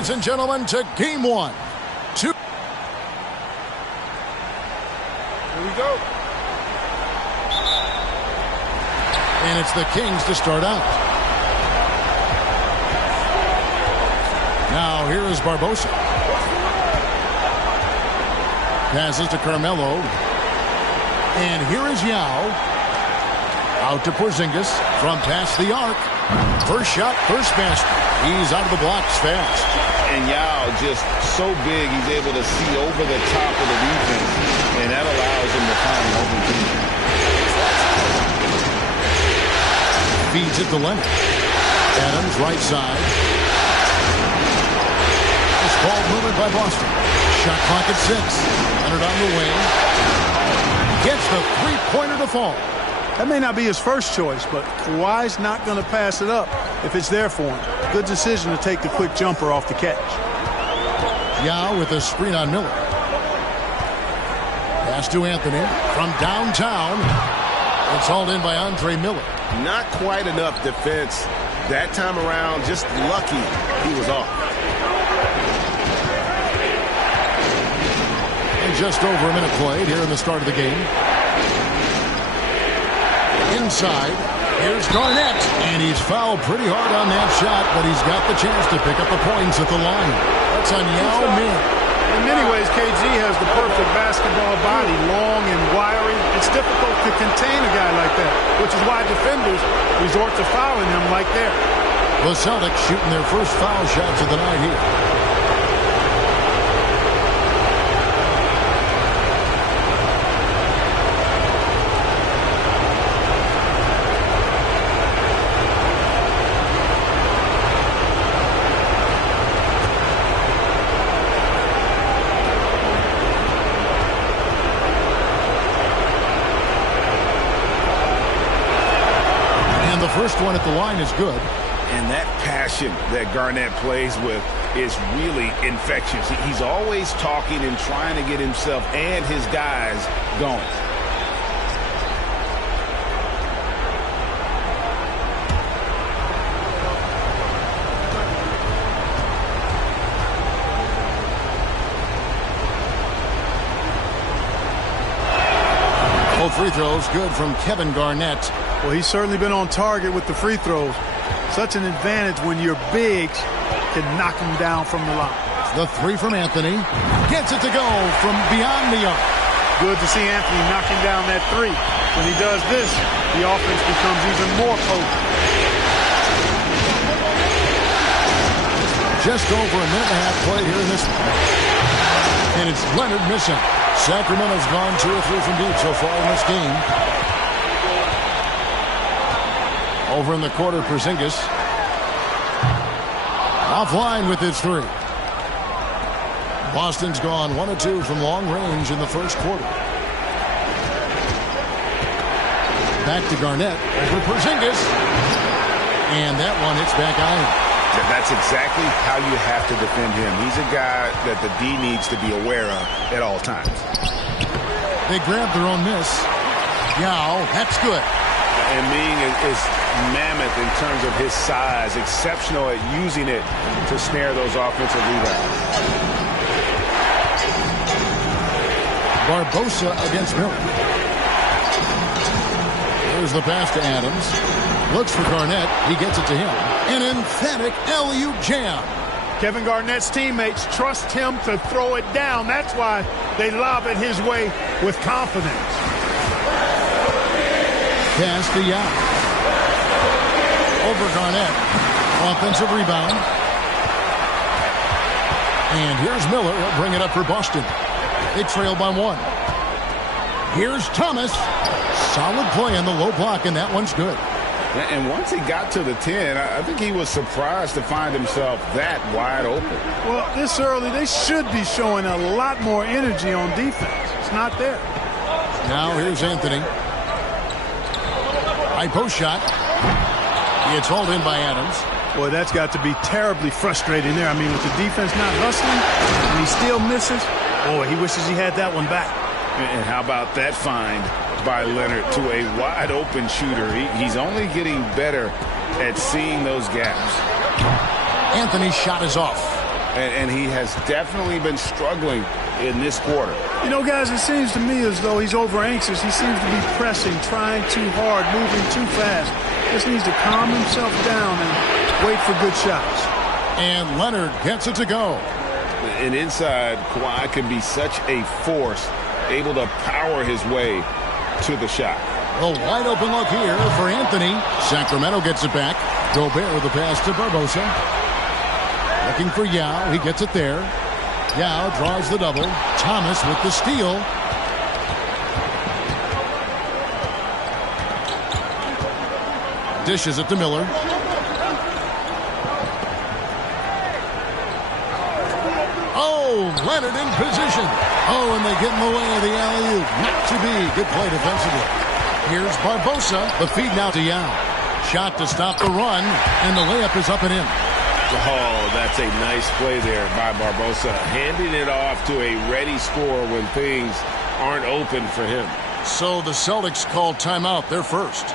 ladies and gentlemen, to game one. Here we go. And it's the Kings to start out. Now here is Barbosa. Passes to Carmelo. And here is Yao. Out to Porzingis from past the arc. First shot, first basket. He's out of the blocks fast. And Yao just so big, he's able to see over the top of the defense, and that allows him to find an open team. Feeds it to Leonard. Adams, right side. Nice ball movement by Boston. Shot clock at 6. Leonard on the wing. Gets the three-pointer to fall. That may not be his first choice, but Kawhi's not going to pass it up if it's there for him. Good decision to take the quick jumper off the catch. Yao with a screen on Miller. Pass to Anthony from downtown. It's hauled in by Andre Miller. Not quite enough defense that time around. Just lucky he was off. And just over a minute played here in the start of the game. Inside, here's Garnett, and he's fouled pretty hard on that shot, but he's got the chance to pick up the points at the line. That's on Yao Ming. In many ways, KG has the perfect basketball body, long and wiry. It's difficult to contain a guy like that, which is why defenders resort to fouling him like there. The Celtics shooting their first foul shots of the night here. First one at the line is good. And that passion that Garnett plays with is really infectious. He's always talking and trying to get himself and his guys going. Both free throws good from Kevin Garnett. Well, he's certainly been on target with the free throws. Such an advantage when your bigs can knock him down from the line. The three from Anthony. Gets it to go from beyond the arc. Good to see Anthony knocking down that three. When he does this, the offense becomes even more potent. Just over a minute and a half played here in this one. And it's Leonard missing. Sacramento's gone 2 or 3 from deep so far in this game. Over in the quarter, Porzingis. Offline with his three. Boston's gone 1 of 2 from long range in the first quarter. Back to Garnett. Over Porzingis. And that one hits back iron. That's exactly how you have to defend him. He's a guy that the D needs to be aware of at all times. They grab their own miss. Yao, that's good. And Ming is mammoth in terms of his size, exceptional at using it to snare those offensive rebounds. Barbosa against Miller. There's the pass to Adams. Looks for Garnett. He gets it to him. An emphatic alley-oop jam. Kevin Garnett's teammates trust him to throw it down. That's why they lob it his way with confidence. Pass to Yao. Over Garnett. Offensive rebound. And here's Miller. He'll bring it up for Boston. They trail by 1. Here's Thomas. Solid play on the low block, and that one's good. And once he got to the 10, I think he was surprised to find himself that wide open. Well, this early, they should be showing a lot more energy on defense. It's not there. Now here's Anthony. High post shot. It's hauled in by Adams. Boy, that's got to be terribly frustrating there. I mean, with the defense not hustling and he still misses, boy, he wishes he had that one back. And how about that find by Leonard to a wide open shooter? He's only getting better at seeing those gaps. Anthony's shot is off. And he has definitely been struggling in this quarter. You know, guys, it seems to me as though he's over-anxious. He seems to be pressing, trying too hard, moving too fast. Just needs to calm himself down and wait for good shots. And Leonard gets it to go. And inside, Kawhi can be such a force, able to power his way to the shot. A wide open look here for Anthony. Sacramento gets it back. Gobert with the pass to Barbosa. Looking for Yao. He gets it there. Yao draws the double. Thomas with the steal. Dishes it to Miller. Oh, Leonard in position. Oh, and they get in the way of the alley-oop. Not to be. Good play defensively. Here's Barbosa. The feed now to Yao. Shot to stop the run, and the layup is up and in. Oh, that's a nice play there by Barbosa. Handing it off to a ready scorer when things aren't open for him. So the Celtics call timeout. They're first.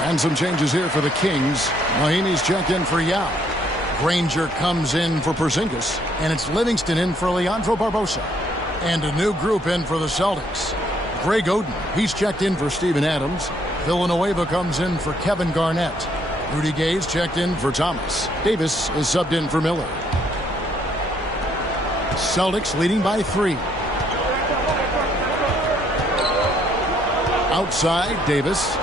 And some changes here for the Kings. Mahinmi's checked in for Yao. Granger comes in for Porzingis. And it's Livingston in for Leandro Barbosa. And a new group in for the Celtics. Greg Oden, he's checked in for Steven Adams. Villanueva comes in for Kevin Garnett. Rudy Gay's checked in for Thomas. Davis is subbed in for Miller. Celtics leading by 3. Outside, Davis.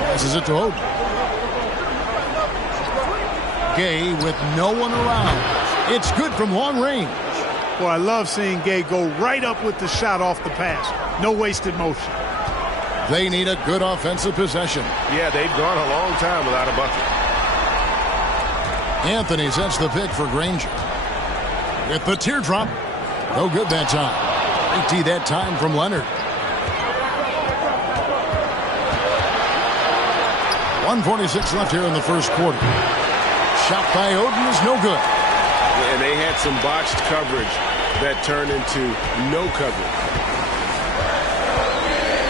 Passes it to Oden. Gay with no one around. It's good from long range. Well, I love seeing Gay go right up with the shot off the pass. No wasted motion. They need a good offensive possession. Yeah, they've gone a long time without a bucket. Anthony sets the pick for Granger. With the teardrop. No good that time. 80 that time from Leonard. 1:46 left here in the first quarter. Shot by Oden is no good. And they had some botched coverage that turned into no coverage.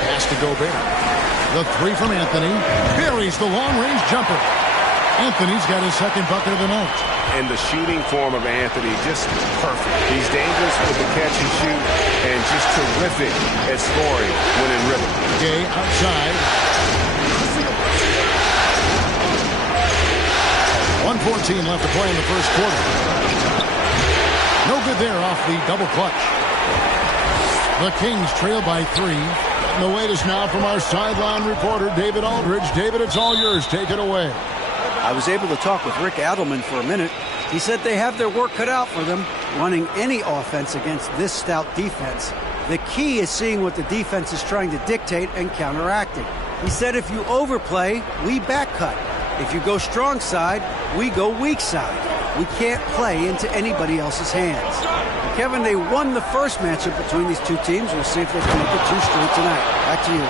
Pass to Gobert. The 3 from Anthony. Buries the long-range jumper. Anthony's got his second bucket of the night. And the shooting form of Anthony just perfect. He's dangerous with the catch and shoot and just terrific at scoring when in rhythm. Gay outside. 1:14 left to play in the first quarter. No good there off the double clutch. The Kings trail by 3. And the latest now from our sideline reporter, David Aldridge. David, it's all yours. Take it away. I was able to talk with Rick Adelman for a minute. He said they have their work cut out for them, running any offense against this stout defense. The key is seeing what the defense is trying to dictate and counteracting. He said if you overplay, we back cut. If you go strong side, we go weak side. We can't play into anybody else's hands. Kevin, they won the first matchup between these two teams. We'll see if they can make it 2 straight tonight. Back to you.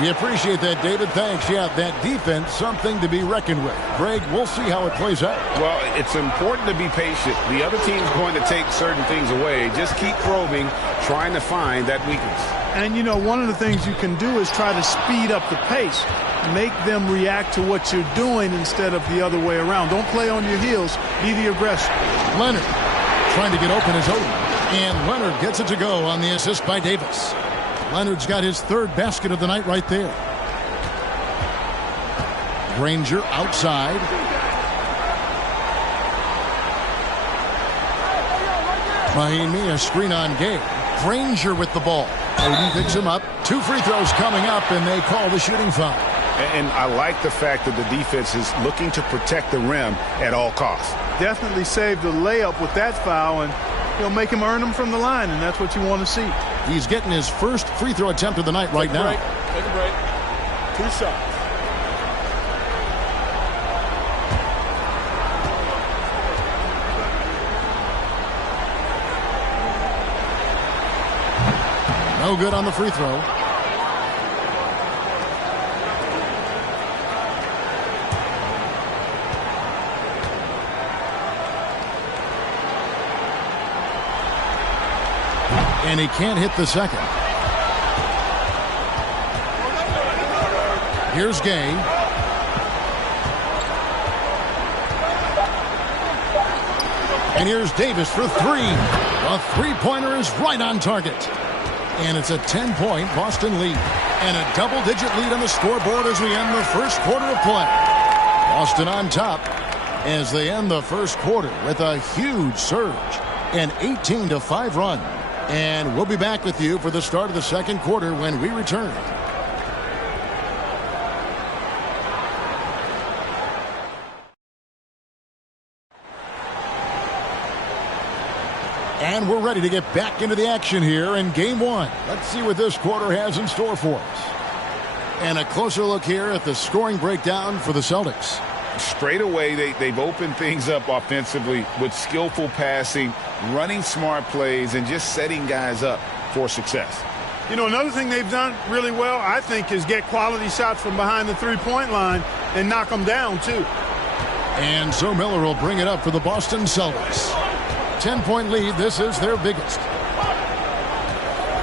We appreciate that, David. Thanks. Yeah, that defense, something to be reckoned with. Greg, we'll see how it plays out. Well, it's important to be patient. The other team's going to take certain things away. Just keep probing, trying to find that weakness. And, you know, one of the things you can do is try to speed up the pace. Make them react to what you're doing instead of the other way around. Don't play on your heels. Be the aggressor. Leonard trying to get open as Odin. And Leonard gets it to go on the assist by Davis. Leonard's got his third basket of the night right there. Granger outside. Mahimi, a screen on Gay. Granger with the ball. Odin picks him up. 2 free throws coming up, and they call the shooting foul. And I like the fact that the defense is looking to protect the rim at all costs. Definitely saved the layup with that foul, and you'll make him earn them from the line, and that's what you want to see. He's getting his first free throw attempt of the night right now. Take a break. 2 shots. No good on the free throw. And he can't hit the second. Here's Gay. And here's Davis for 3. A three-pointer is right on target. And it's a 10-point Boston lead. And a double-digit lead on the scoreboard as we end the first quarter of play. Boston on top as they end the first quarter with a huge surge. An 18-5 run. And we'll be back with you for the start of the second quarter when we return. And we're ready to get back into the action here in game 1. Let's see what this quarter has in store for us. And a closer look here at the scoring breakdown for the Celtics. Straight away, they've opened things up offensively with skillful passing, running smart plays, and just setting guys up for success. You know, another thing they've done really well, I think, is get quality shots from behind the three-point line and knock them down, too. And so Miller will bring it up for the Boston Celtics. 10-point lead. This is their biggest.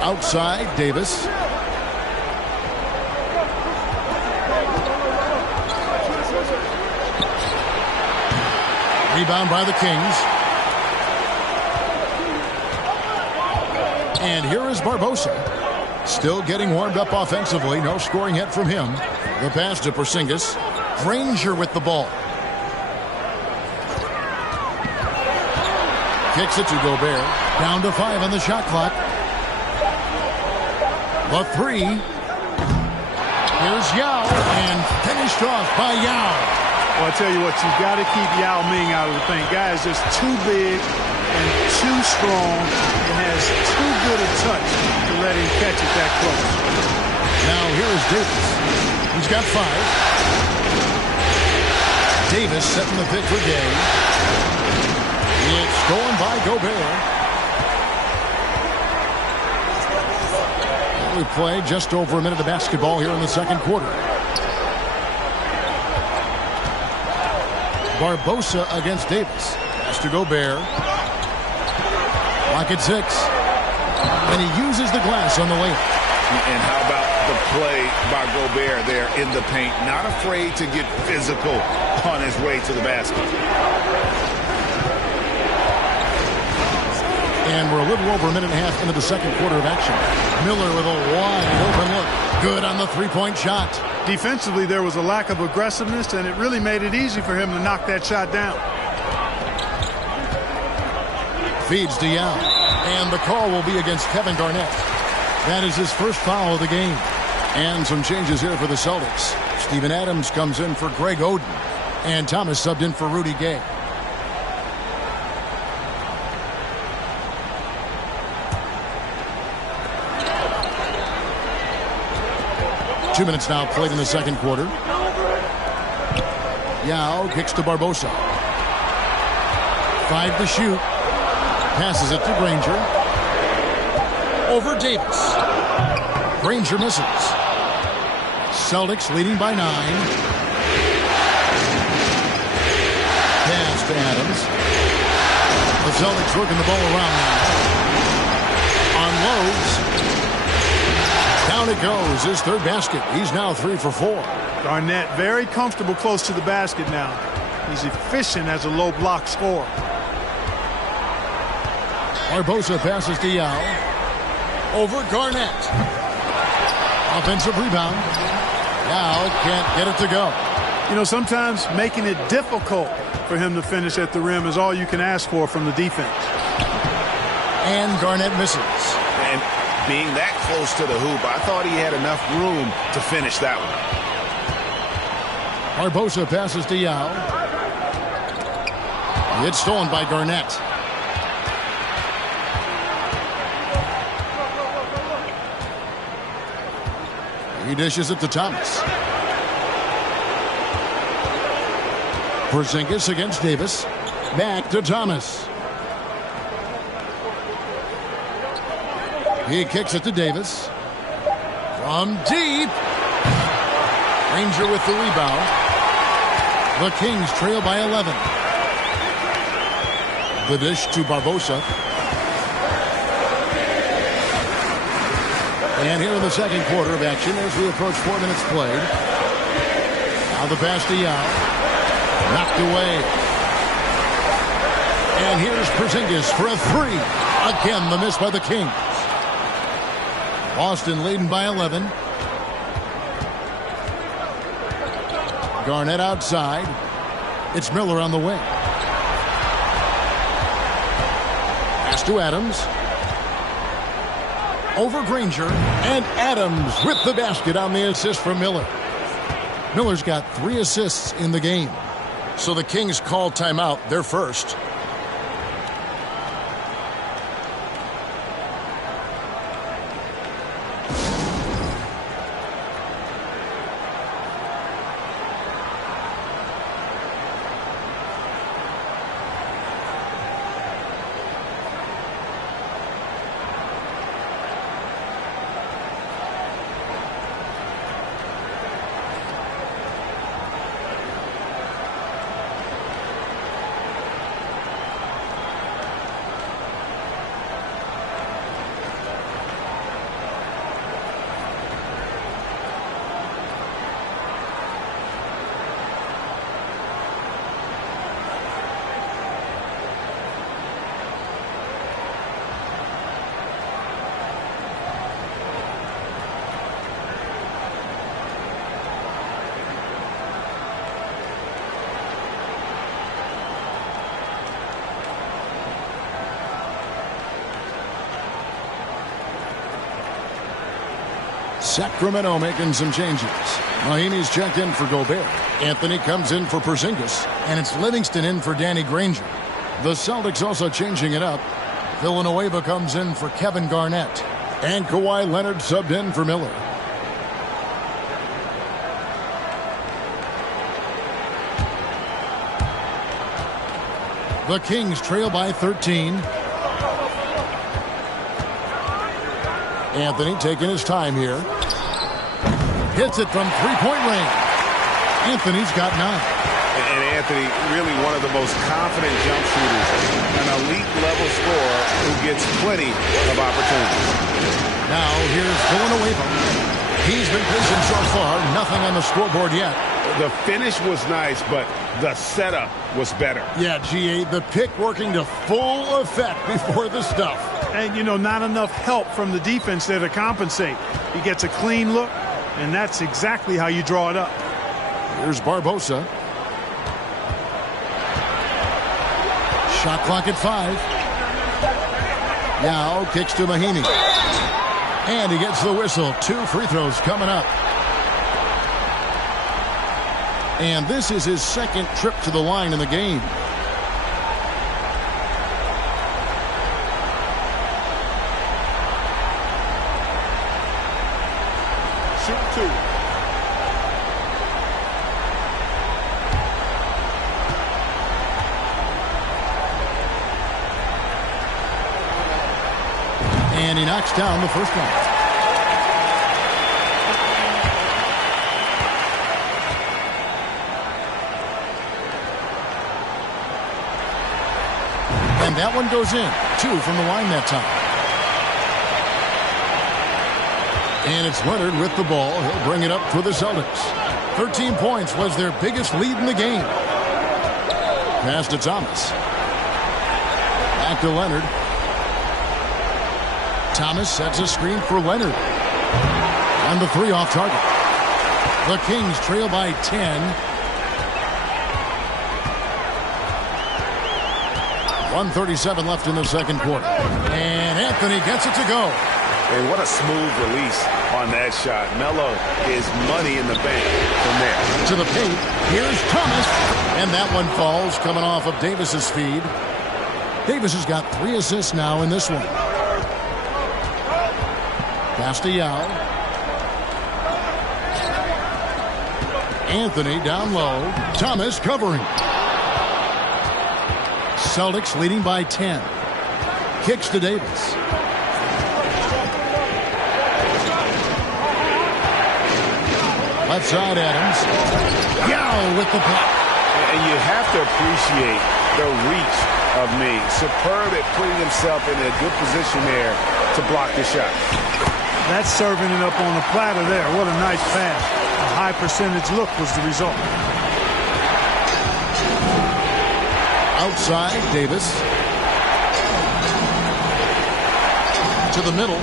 Outside, Davis. Rebound by the Kings. And here is Barbosa. Still getting warmed up offensively. No scoring yet from him. The pass to Porzingis. Granger with the ball. Kicks it to Gobert. Down to 5 on the shot clock. The 3. Here's Yao. And finished off by Yao. Well, I tell you what, you've got to keep Yao Ming out of the paint. Guy is just too big and too strong and has too good a touch to let him catch it that close. Now here is Davis. He's got 5. Davis setting the pick for Gay. It's stolen by Gobert. We play just over a minute of basketball here in the second quarter. Barbosa against Davis. Pass to Gobert. Lock at 6. And he uses the glass on the layup. And how about the play by Gobert there in the paint? Not afraid to get physical on his way to the basket. And we're a little over a minute and a half into the second quarter of action. Miller with a wide open look. Good on the three-point shot. Defensively, there was a lack of aggressiveness, and it really made it easy for him to knock that shot down. Feeds to Yao. And the call will be against Kevin Garnett. That is his first foul of the game. And some changes here for the Celtics. Steven Adams comes in for Greg Oden. And Thomas subbed in for Rudy Gay. Two minutes now played in the second quarter. Yao kicks to Barbosa. 5 to shoot. Passes it to Granger. Over Davis. Granger misses. Celtics leading by 9. Pass to Adams. The Celtics working the ball around now. Unloads. Down it goes. His third basket. He's now 3 for 4. Garnett very comfortable close to the basket now. He's efficient as a low block scorer. Barbosa passes to Yao. Over Garnett. Offensive rebound. Yao can't get it to go. You know, sometimes making it difficult for him to finish at the rim is all you can ask for from the defense. And Garnett misses. And being that close to the hoop, I thought he had enough room to finish that one. Barbosa passes to Yao. It's stolen by Garnett. He dishes it to Thomas. Porzingis against Davis. Back to Thomas. He kicks it to Davis. From deep. Ranger with the rebound. The Kings trail by 11. The dish to Barbosa. And here in the second quarter of action as we approach 4 minutes played. Now the pass to Yao. Knocked away. And here's Porzingis for a 3. Again, the miss by the Kings. Boston leading by 11. Garnett outside. It's Miller on the wing. Pass to Adams. Over Granger. And Adams with the basket on the assist from Miller. Miller's got 3 assists in the game. So the Kings call timeout, their first. Sacramento making some changes. Mahinmi's checked in for Gobert. Anthony comes in for Porzingis. And it's Livingston in for Danny Granger. The Celtics also changing it up. Villanueva comes in for Kevin Garnett. And Kawhi Leonard subbed in for Miller. The Kings trail by 13. Anthony taking his time here. Hits it from three-point range. Anthony's got 9. And Anthony, really one of the most confident jump shooters. An elite-level scorer who gets plenty of opportunities. Now here's Villanueva. He's been patient so far. Nothing on the scoreboard yet. The finish was nice, but the setup was better. Yeah, GA, the pick working to full effect before the stuff. And, you know, not enough help from the defense there to compensate. He gets a clean look, and that's exactly how you draw it up. Here's Barbosa. Shot clock at 5. Yao kicks to Mahinmi. And he gets the whistle. 2 free throws coming up. And this is his second trip to the line in the game. Shoot 2. And he knocks down the first one. And that one goes in. 2 from the line that time. And it's Leonard with the ball. He'll bring it up for the Celtics. 13 points was their biggest lead in the game. Pass to Thomas. Back to Leonard. Thomas sets a screen for Leonard. On the 3 off target. The Kings trail by 10. 1:37 left in the second quarter. And Anthony gets it to go. And what a smooth release on that shot. Melo is money in the bank from there. To the paint. Here's Thomas. And that one falls coming off of Davis's feed. Davis has got 3 assists now in this one. Pass to Yao. Anthony down low. Thomas covering. Celtics leading by 10. Kicks to Davis. Left side Adams. Yao with the block. And you have to appreciate the reach of me. Superb at putting himself in a good position there to block the shot. That's serving it up on the platter there. What a nice pass. A high percentage look was the result. Outside, Davis. To the middle.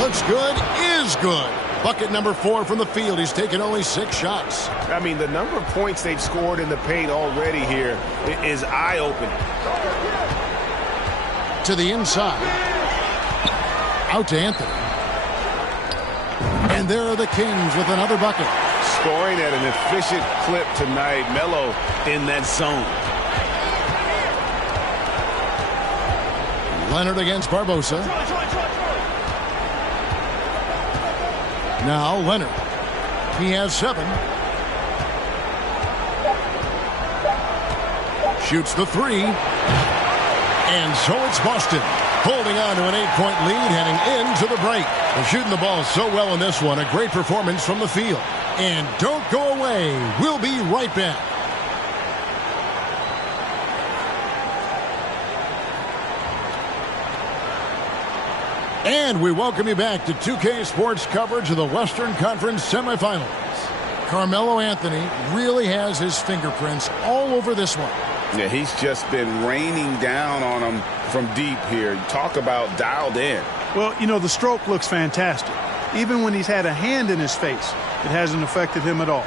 Looks good, is good. Bucket number 4 from the field. He's taken only 6 shots. I mean, the number of points they've scored in the paint already here is eye-opening. To the inside. Out to Anthony. And there are the Kings with another bucket. Scoring at an efficient clip tonight. Melo in that zone. Leonard against Barbosa. Now Leonard. He has 7. Shoots the 3. And so it's Boston holding on to an 8-point lead heading into the break. They're shooting the ball so well in this one. A great performance from the field. And don't go away. We'll be right back. And we welcome you back to 2K Sports coverage of the Western Conference semifinals. Carmelo Anthony really has his fingerprints all over this one. Yeah, he's just been raining down on him from deep here. Talk about dialed in. Well, you know, the stroke looks fantastic. Even when he's had a hand in his face, it hasn't affected him at all.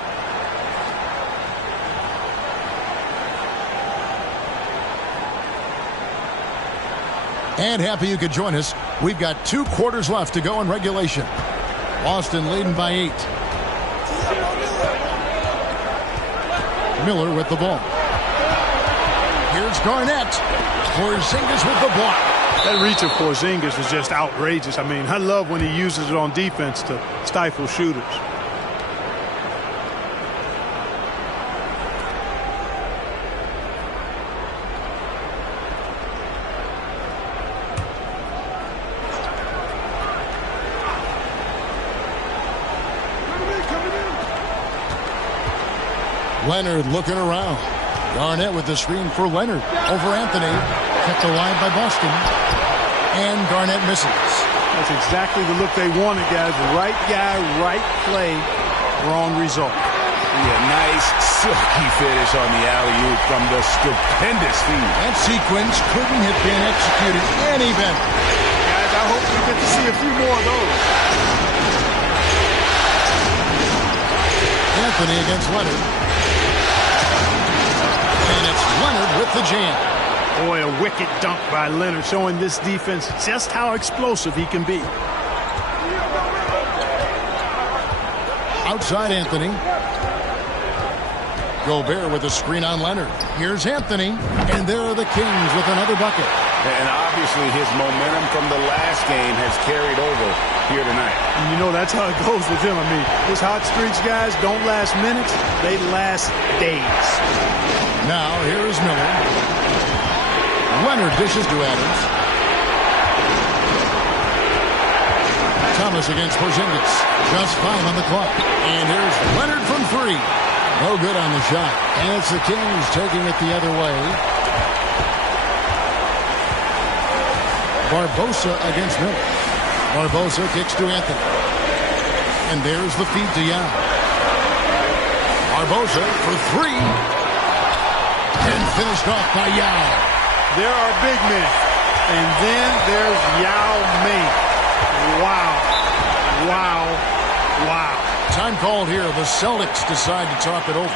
And happy you could join us. We've got 2 quarters left to go in regulation. Boston leading by 8. Miller with the ball. Here's Garnett. Porzingis with the block. That reach of Porzingis is just outrageous. I mean, I love when he uses it on defense to stifle shooters. Leonard looking around. Garnett with the screen for Leonard. Over Anthony. Kept alive by Boston. And Garnett misses. That's exactly the look they wanted, guys. Right guy, right play, wrong result. Yeah, nice, silky finish on the alley-oop from the stupendous feed. That sequence couldn't have been executed any better. Guys, I hope we get to see a few more of those. Anthony against Leonard. And it's Leonard with the jam. Boy, a wicked dunk by Leonard, showing this defense just how explosive he can be. Outside Anthony. Gobert with a screen on Leonard. Here's Anthony. And there are the Kings with another bucket. And obviously his momentum from the last game has carried over here tonight. And you know, that's how it goes with him. I mean, his hot streaks, guys, don't last minutes. They last days. Now, here is Miller. Leonard dishes to Adams. Thomas against Porzingis. Just 5 on the clock. And here's Leonard from 3. No good on the shot. And it's the Kings taking it the other way. Barbosa against Miller. Barbosa kicks to Anthony. And there's the feed to Yao. Barbosa for three. And finished off by Yao. There are big men. And then there's Yao Ming. Wow. Wow. Wow. Time called here. The Celtics decide to talk it over.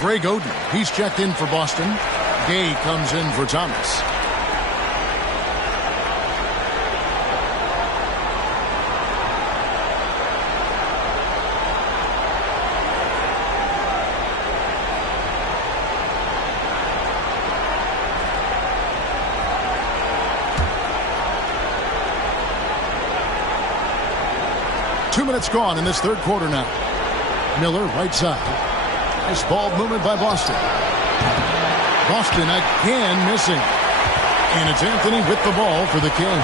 Greg Oden, he's checked in for Boston. Gay comes in for Thomas. Two minutes gone in this third quarter now. Miller, right side. Nice ball movement by Boston. Boston again missing. And it's Anthony with the ball for the King.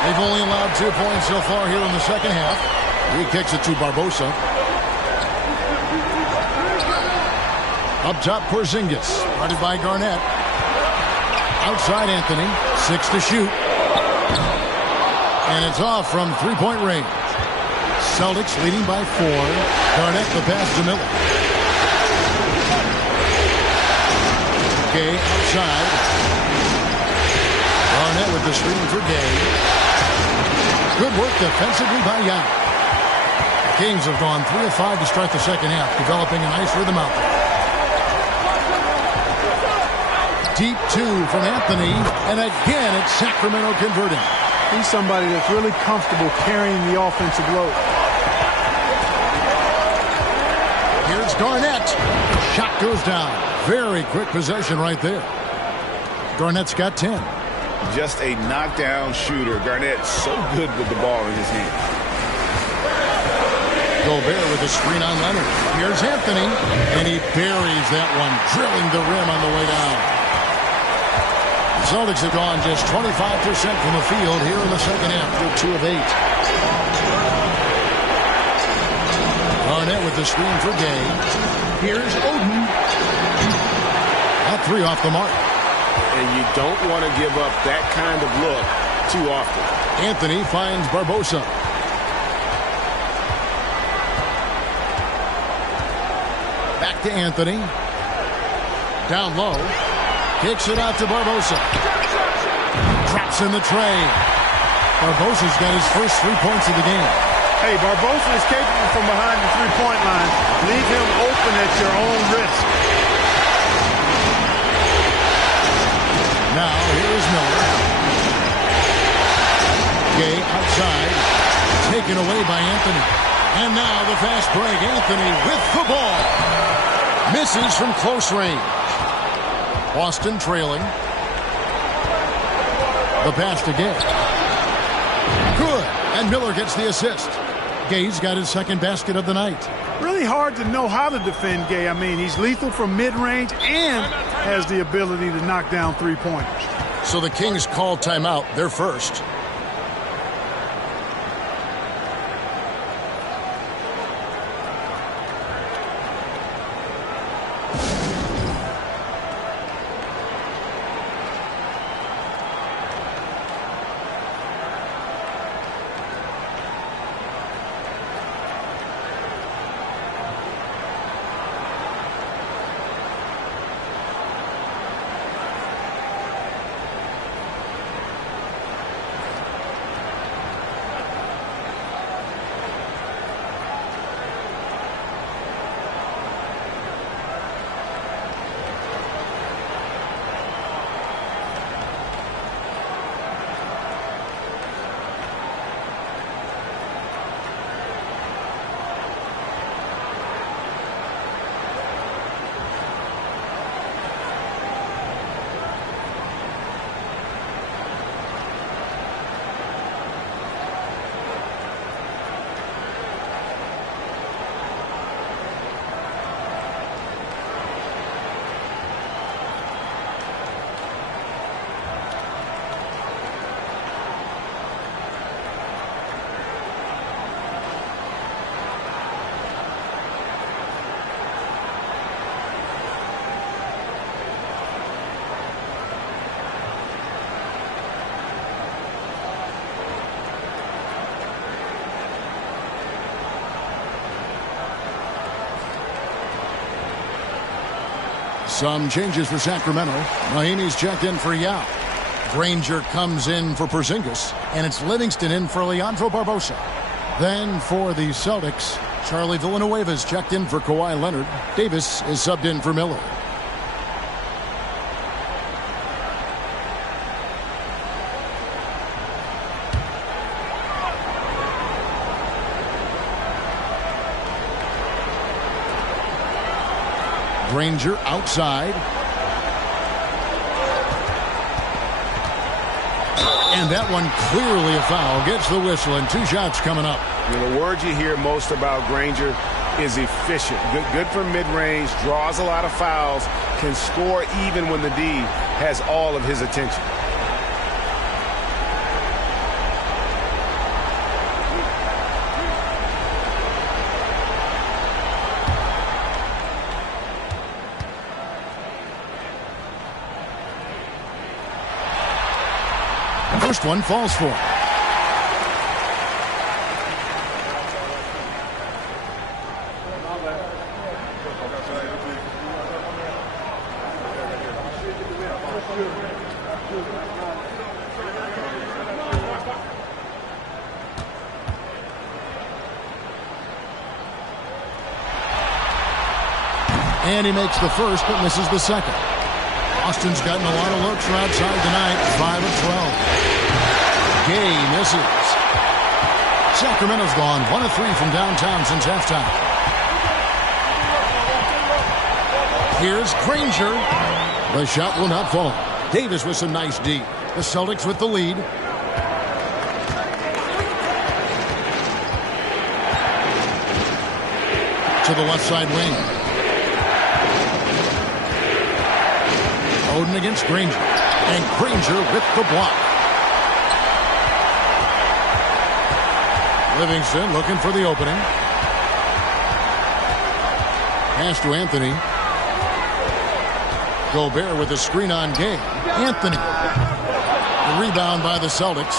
They've only allowed 2 points so far here in the second half. He kicks it to Barbosa. Up top, Porzingis. Guarded by Garnett. Outside Anthony. 6 to shoot. And it's off from three-point range. Celtics leading by 4. Garnett the pass to Miller. Gay outside. Garnett with the screen for Gay. Good work defensively by Yao. The Kings have gone 3 of 5 to start the second half, developing a nice rhythm out there. Deep 2 from Anthony, and again it's Sacramento converting. He's somebody that's really comfortable carrying the offensive load. Here's Garnett. Shot goes down. Very quick possession right there. Garnett's got 10. Just a knockdown shooter. Garnett so good with the ball in his hand. Gobert with a screen on Leonard. Here's Anthony, and he buries that one, drilling the rim on the way down. The Celtics have gone just 25% from the field here in the second half. They're 2 of 8. Garnett with the screen for Gay. Here's Oden. That 3 off the mark. And you don't want to give up that kind of look too often. Anthony finds Barbosa. Back to Anthony. Down low. Kicks it out to Barbosa. Drops in the tray. Barbosa's got his first 3 points of the game. Hey, Barbosa is capable from behind the three-point line. Leave him open at your own risk. Now, here is Miller. Gay outside. Taken away by Anthony. And now the fast break. Anthony with the ball. Misses from close range. Boston trailing. The pass to Gay. Good. And Miller gets the assist. Gay's got his second basket of the night. Really hard to know how to defend Gay. I mean, he's lethal from mid-range and has the ability to knock down three-pointers. So the Kings call timeout. They're first. Some changes for Sacramento. Mahinmi's checked in for Yao. Granger comes in for Porzingis. And it's Livingston in for Leandro Barbosa. Then for the Celtics, Charlie Villanueva's checked in for Kawhi Leonard. Davis is subbed in for Miller. Granger outside. And that one clearly a foul. Gets the whistle and 2 shots coming up. The word you hear most about Granger is efficient. Good from mid-range, draws a lot of fouls, can score even when the D has all of his attention. First one falls for him. And he makes the first but misses the second. Boston's gotten a lot of looks from outside tonight. 5 of 12. Gay misses. Sacramento's gone 1 of 3 from downtown since halftime. Here's Granger. The shot will not fall. Davis with some nice D. The Celtics with the lead. To the left side wing. Oden against Granger. And Granger with the block. Livingston looking for the opening. Pass to Anthony. Gobert with a screen on Gay. Anthony. The rebound by the Celtics.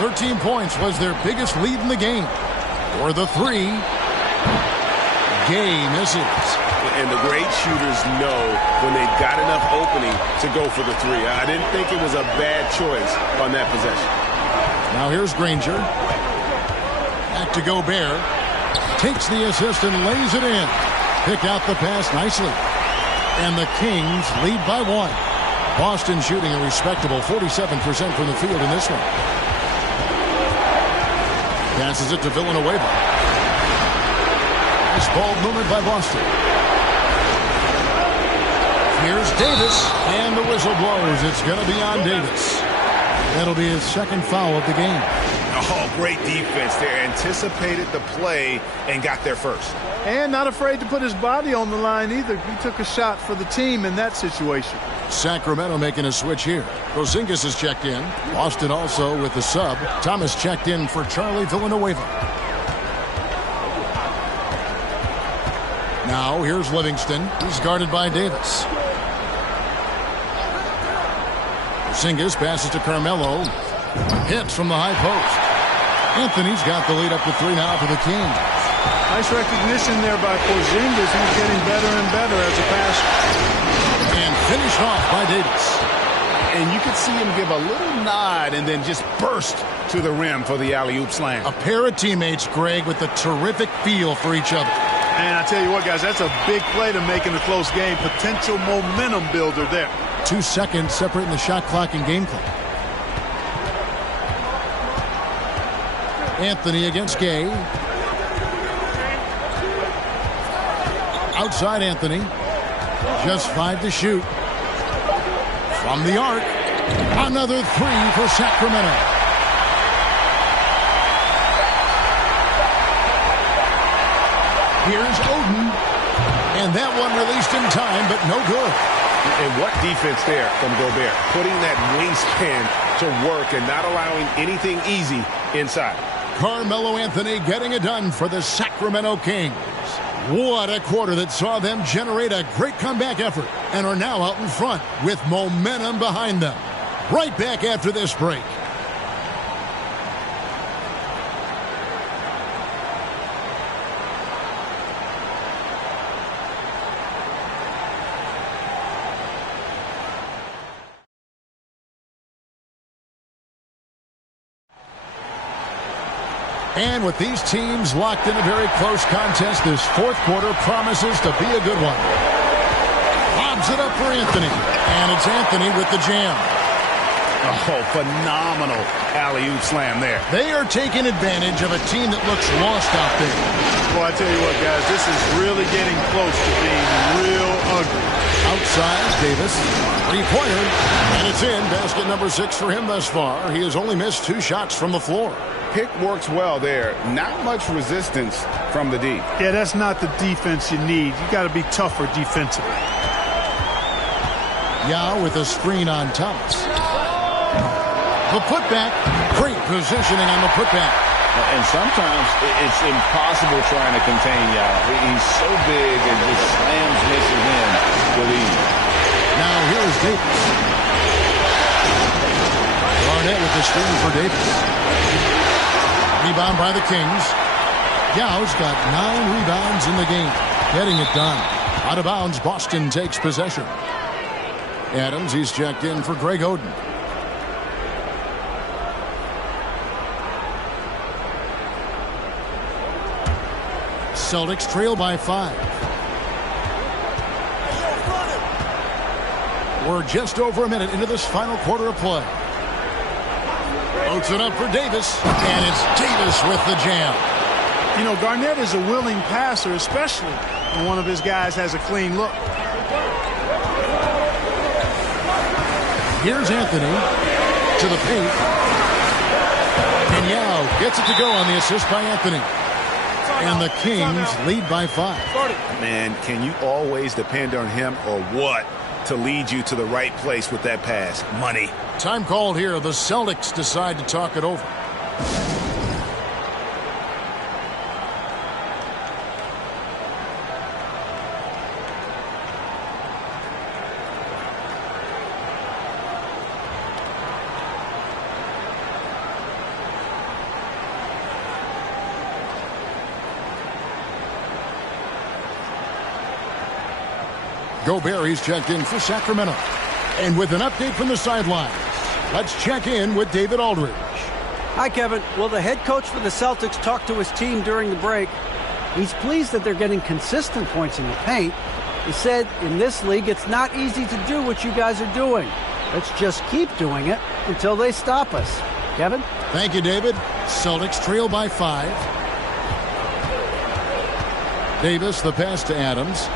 13 points was their biggest lead in the game. For the 3. Gay misses. And the great shooters know when they've got enough opening to go for the 3. I didn't think it was a bad choice on that possession. Now here's Granger. Back to Gobert. Takes the assist and lays it in. Picked out the pass nicely. And the Kings lead by 1. Boston shooting a respectable 47% from the field in this one. Passes it to Villanueva. Nice ball movement by Boston. Here's Davis, and the whistle blows. It's going to be on Davis. That'll be his second foul of the game. Oh, great defense there. Anticipated the play and got there first. And not afraid to put his body on the line either. He took a shot for the team in that situation. Sacramento making a switch here. Porzingis is checked in. Boston also with the sub. Thomas checked in for Charlie Villanueva. Now here's Livingston. He's guarded by Davis. Porzingis passes to Carmelo. Hits from the high post. Anthony's got the lead up to 3 now for the Kings. Nice recognition there by Porzingis. He's getting better and better as a passer. And finished off by Davis. And you could see him give a little nod and then just burst to the rim for the alley-oop slam. A pair of teammates, Greg, with a terrific feel for each other. And I tell you what, guys, that's a big play to make in a close game. Potential momentum builder there. 2 seconds separating the shot clock and game clock. Anthony against Gay. Outside Anthony. Just 5 to shoot. From the arc. Another 3 for Sacramento. Here's Oden. And that one released in time, but no good. And what defense there from Gobert. Putting that wingspan to work and not allowing anything easy inside. Carmelo Anthony getting it done for the Sacramento Kings. What a quarter that saw them generate a great comeback effort and are now out in front with momentum behind them. Right back after this break. And with these teams locked in a very close contest, this fourth quarter promises to be a good one. Lobs it up for Anthony. And it's Anthony with the jam. Oh, phenomenal alley-oop slam there. They are taking advantage of a team that looks lost out there. Well, I tell you what, guys, this is really getting close to being real ugly. Outside, Davis. Three-pointer. And it's in. Basket number 6 for him thus far. He has only missed 2 shots from the floor. Pick works well there. Not much resistance from the D. Yeah, that's not the defense you need. You got to be tougher defensively. Yao with a screen on Thomas. The putback. Great positioning on the putback. And sometimes it's impossible trying to contain Yao. He's so big and just slams misses in with ease. Now here is Davis. Garnett with the screen for Davis. Rebound by the Kings. Yao's got 9 rebounds in the game. Getting it done. Out of bounds, Boston takes possession. Adams, he's checked in for Greg Oden. Celtics trail by 5. We're just over a minute into this final quarter of play. Floats it up for Davis, and it's Davis with the jam. You know, Garnett is a willing passer, especially when one of his guys has a clean look. Here's Anthony to the paint. And Yao gets it to go on the assist by Anthony. And the Kings lead by 5. Man, can you always depend on him or what to lead you to the right place with that pass? Money. Time called here. The Celtics decide to talk it over. Gobert, he's checked in for Sacramento. And with an update from the sidelines, let's check in with David Aldridge. Hi, Kevin. Well, the head coach for the Celtics talked to his team during the break. He's pleased that they're getting consistent points in the paint. He said, in this league, it's not easy to do what you guys are doing. Let's just keep doing it until they stop us. Kevin? Thank you, David. Celtics trail by 5. Davis, the pass to Adams.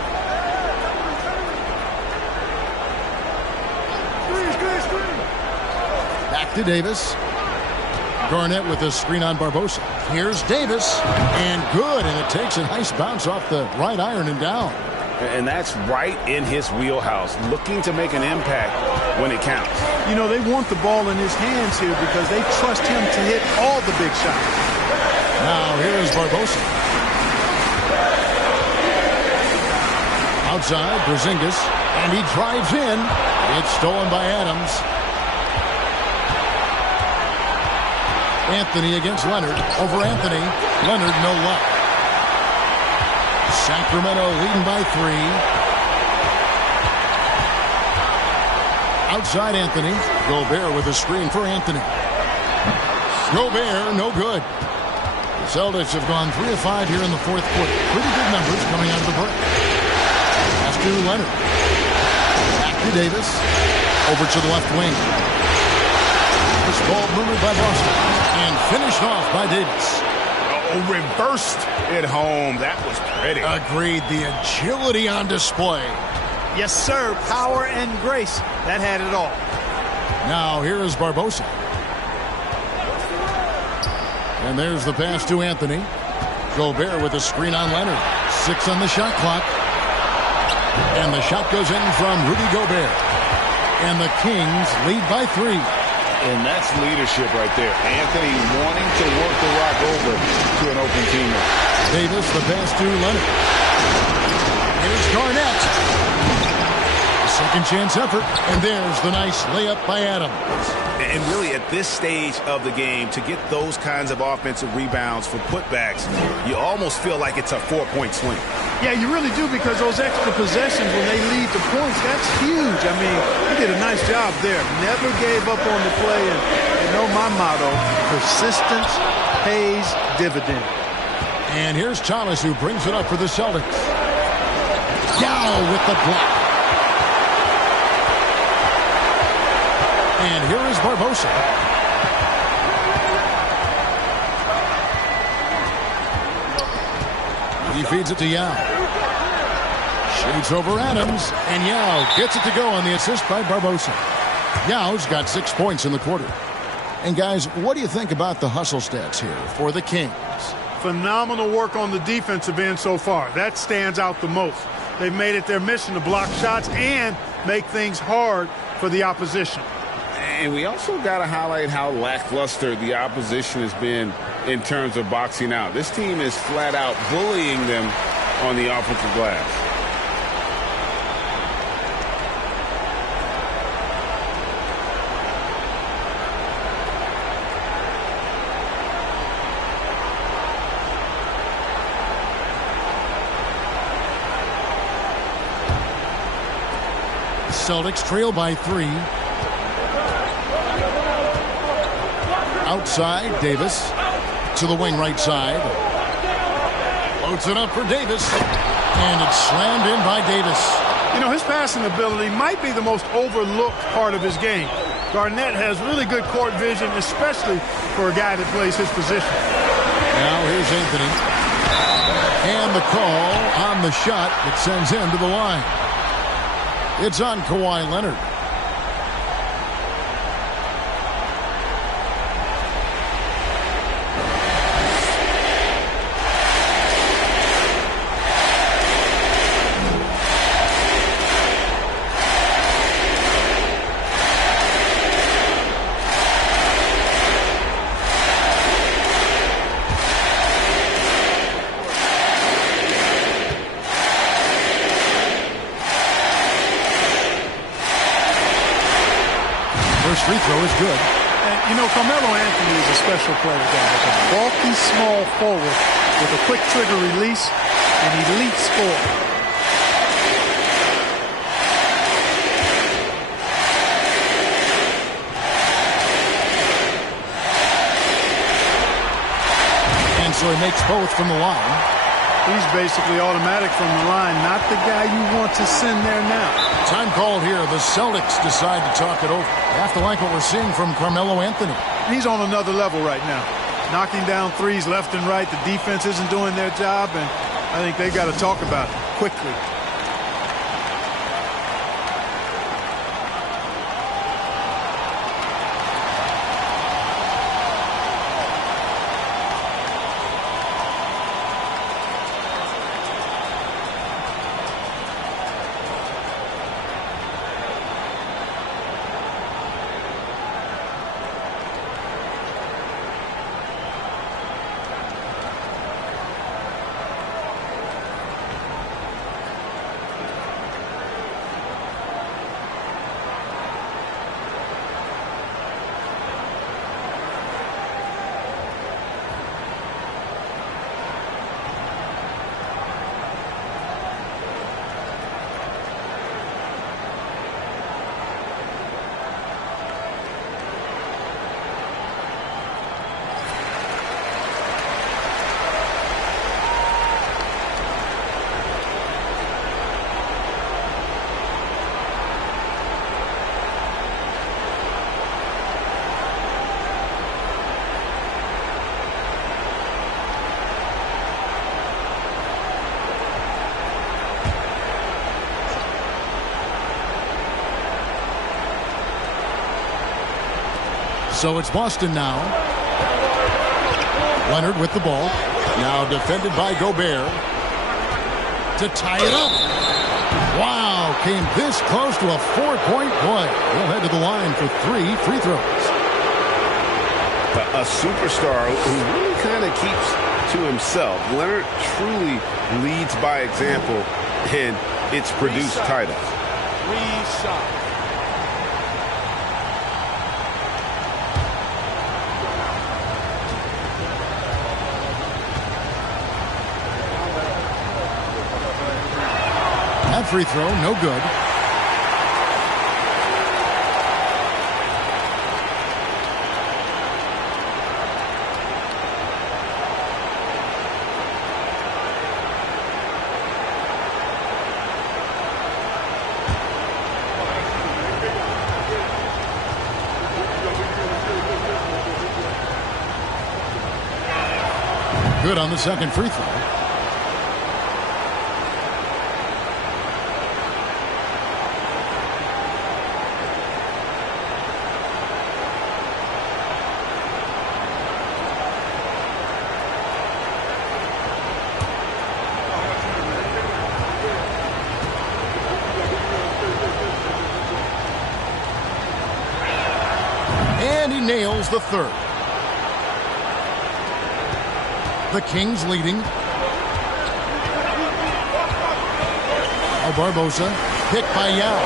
Back to Davis. Garnett with a screen on Barbosa. Here's Davis, and good, and it takes a nice bounce off the right iron and down. And that's right in his wheelhouse, looking to make an impact when it counts. You know, they want the ball in his hands here because they trust him to hit all the big shots. Now here's Barbosa. Outside, Porzingis, and he drives in. It's stolen by Adams. Anthony against Leonard. Over Anthony. Leonard, no luck. Sacramento leading by 3. Outside Anthony. Gobert with a screen for Anthony. Gobert, no good. The Celtics have gone 3 of 5 here in the fourth quarter. Pretty good numbers coming out of the break. Pass to Leonard. Back to Davis. Over to the left wing. This ball moved by Boston. And finished off by Davis. Reversed it home. That was pretty. Agreed. The agility on display. Yes, sir. Power and grace. That had it all. Now here is Barbosa. And there's the pass to Anthony. Gobert with a screen on Leonard. 6 on the shot clock. And the shot goes in from Rudy Gobert. And the Kings lead by 3. And that's leadership right there. Anthony wanting to work the rock over to an open teammate. Davis, the pass to Leonard. Here's Garnett. Second chance effort. And there's the nice layup by Adams. And really at this stage of the game, to get those kinds of offensive rebounds for putbacks, you almost feel like it's a 4-point swing. Yeah, you really do, because those extra possessions when they lead to points, that's huge. I mean, he did a nice job there. Never gave up on the play. And you know my motto, persistence pays dividend. And here's Thomas, who brings it up for the Celtics. Yao with the block. And here is Barbosa. He feeds it to Yao. Shoots over Adams, and Yao gets it to go on the assist by Barbosa. Yao's got 6 points in the quarter. And guys, what do you think about the hustle stats here for the Kings? Phenomenal work on the defensive end so far. That stands out the most. They've made it their mission to block shots and make things hard for the opposition. And we also got to highlight how lackluster the opposition has been in terms of boxing out. This team is flat out bullying them on the offensive glass. Celtics trail by 3. Outside, Davis to the wing right side. Loads it up for Davis. And it's slammed in by Davis. You know, his passing ability might be the most overlooked part of his game. Garnett has really good court vision, especially for a guy that plays his position. Now here's Anthony. And the call on the shot that sends him to the line. It's on Kawhi Leonard. First free throw is good. And, you know, Carmelo Anthony is a special player, guys. A bulky, small forward with a quick trigger release and elite score. And so he makes both from the line. He's basically automatic from the line, not the guy you want to send there now. Time called here. The Celtics decide to talk it over. Have to like what we're seeing from Carmelo Anthony. He's on another level right now. Knocking down threes left and right. The defense isn't doing their job, and I think they've got to talk about it quickly. So it's Boston now. Leonard with the ball. Now defended by Gobert. To tie it up. Wow, came this close to a 4-point play. He'll head to the line for 3 free throws. A superstar who really kind of keeps to himself. Leonard truly leads by example, and it's produced titles. Reset. That free throw, no good. Good on the second free throw. And he nails the third. The Kings leading. Barbosa, picked by Yao.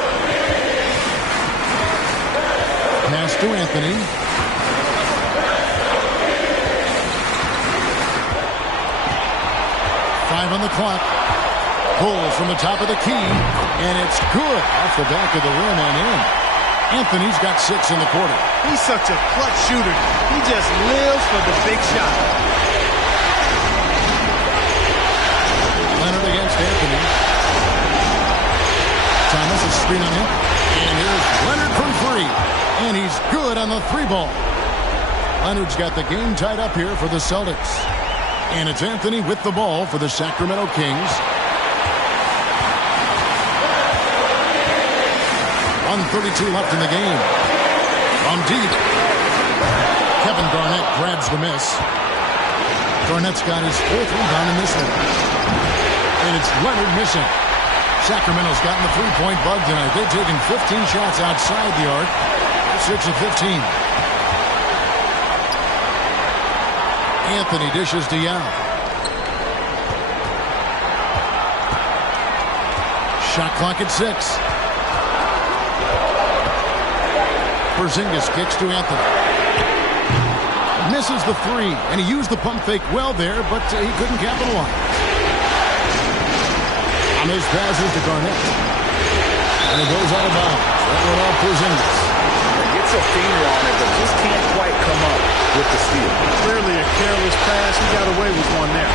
Pass to Anthony. Five on the clock. Pulls from the top of the key, and it's good off the back of the rim and in. Anthony's got 6 in the quarter. He's such a clutch shooter. He just lives for the big shot. Leonard against Anthony. Thomas is screen on him. And here's Leonard from 3. And he's good on the 3-ball. Leonard's got the game tied up here for the Celtics. And it's Anthony with the ball for the Sacramento Kings. 1:32 left in the game. From deep. Kevin Garnett grabs the miss. Garnett's got his 4th rebound in this one. And it's Leonard missing. Sacramento's gotten the 3-point bug tonight. They've taken 15 shots outside the arc. 6 of 15. Anthony dishes to Yao. Shot clock at 6. Porzingis kicks to Anthony. Misses the 3, and he used the pump fake well there, but he couldn't capitalize. On his passes to Garnett. And it goes out of bounds. That went off Porzingis. Gets a finger on it, but just can't quite come up with the steal. Clearly a careless pass. He got away with one there.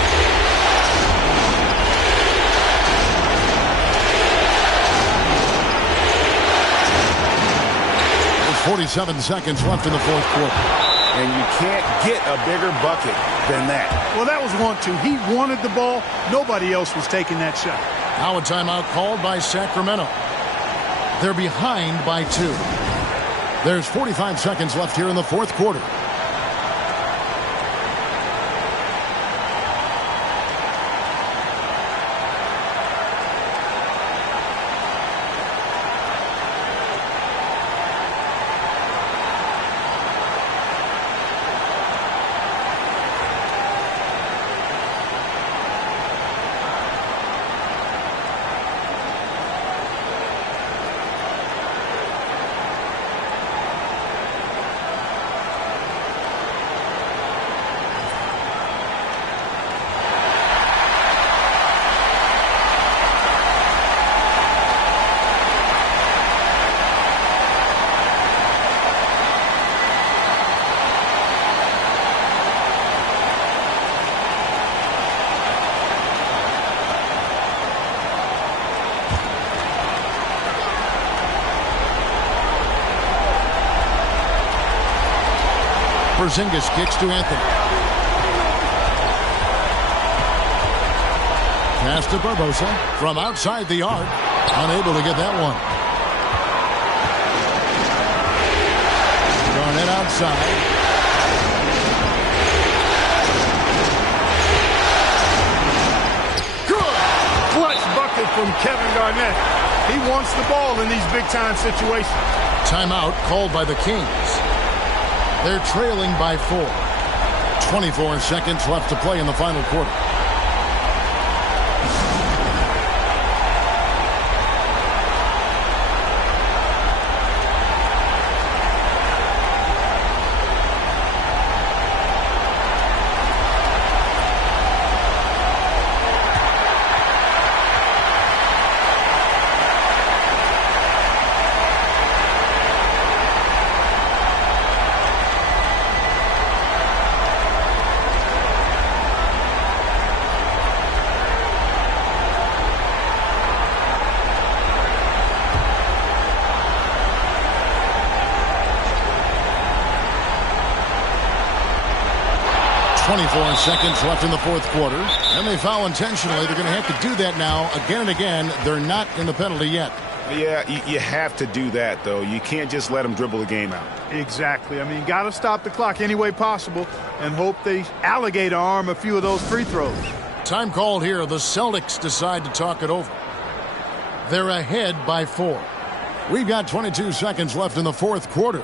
47 seconds left in the 4th quarter. And you can't get a bigger bucket than that. Well, that was 1-2. He wanted the ball. Nobody else was taking that shot. Now a timeout called by Sacramento. They're behind by 2. There's 45 seconds left here in the 4th quarter. Porzingis kicks to Anthony. Pass to Barbosa from outside the arc. Unable to get that one. Garnett outside. Good clutch bucket from Kevin Garnett. He wants the ball in these big-time situations. Timeout called by the Kings. They're trailing by 4. 24 seconds left to play in the final quarter. Seconds left in the fourth quarter, and they foul intentionally. They're going to have to do that now again and again. They're not in the penalty yet. Yeah, you have to do that, though. You can't just let them dribble the game out. Exactly. I mean, got to stop the clock any way possible and hope they alligator arm a few of those free throws. Time called here. The Celtics decide to talk it over. They're ahead by 4. We've got 22 seconds left in the fourth quarter.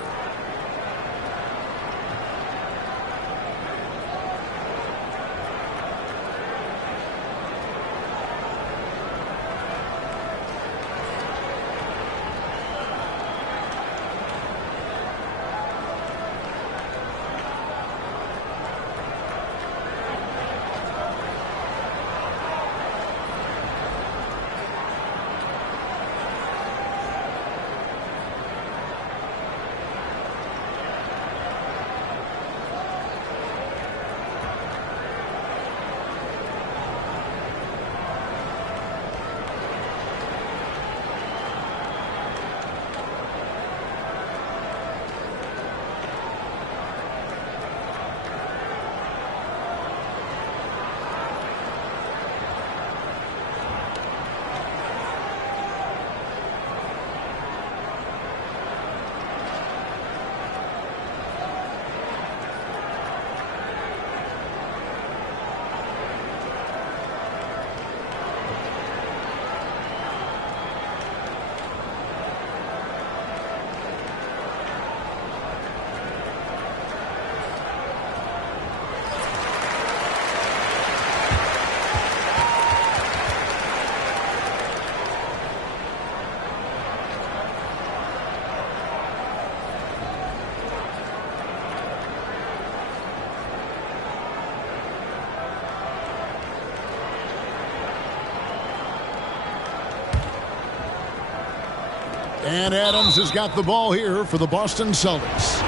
And Adams has got the ball here for the Boston Celtics.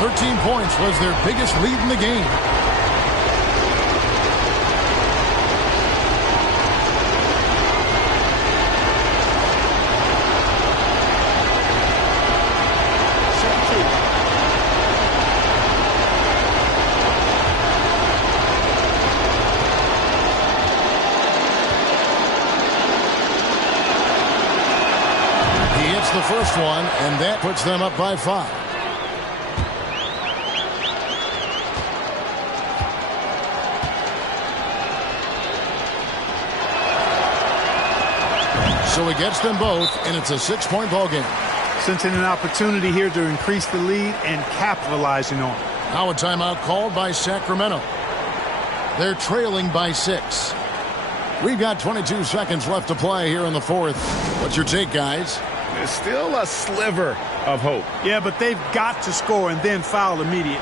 13 points was their biggest lead in the game. The first one, and that puts them up by 5. So he gets them both, and it's a 6-point ball game. Sensing an opportunity here to increase the lead and capitalizing on it. Now a timeout called by Sacramento. They're trailing by 6. We've got 22 seconds left to play here in the fourth. What's your take, guys? There's still a sliver of hope. Yeah, but they've got to score and then foul immediately.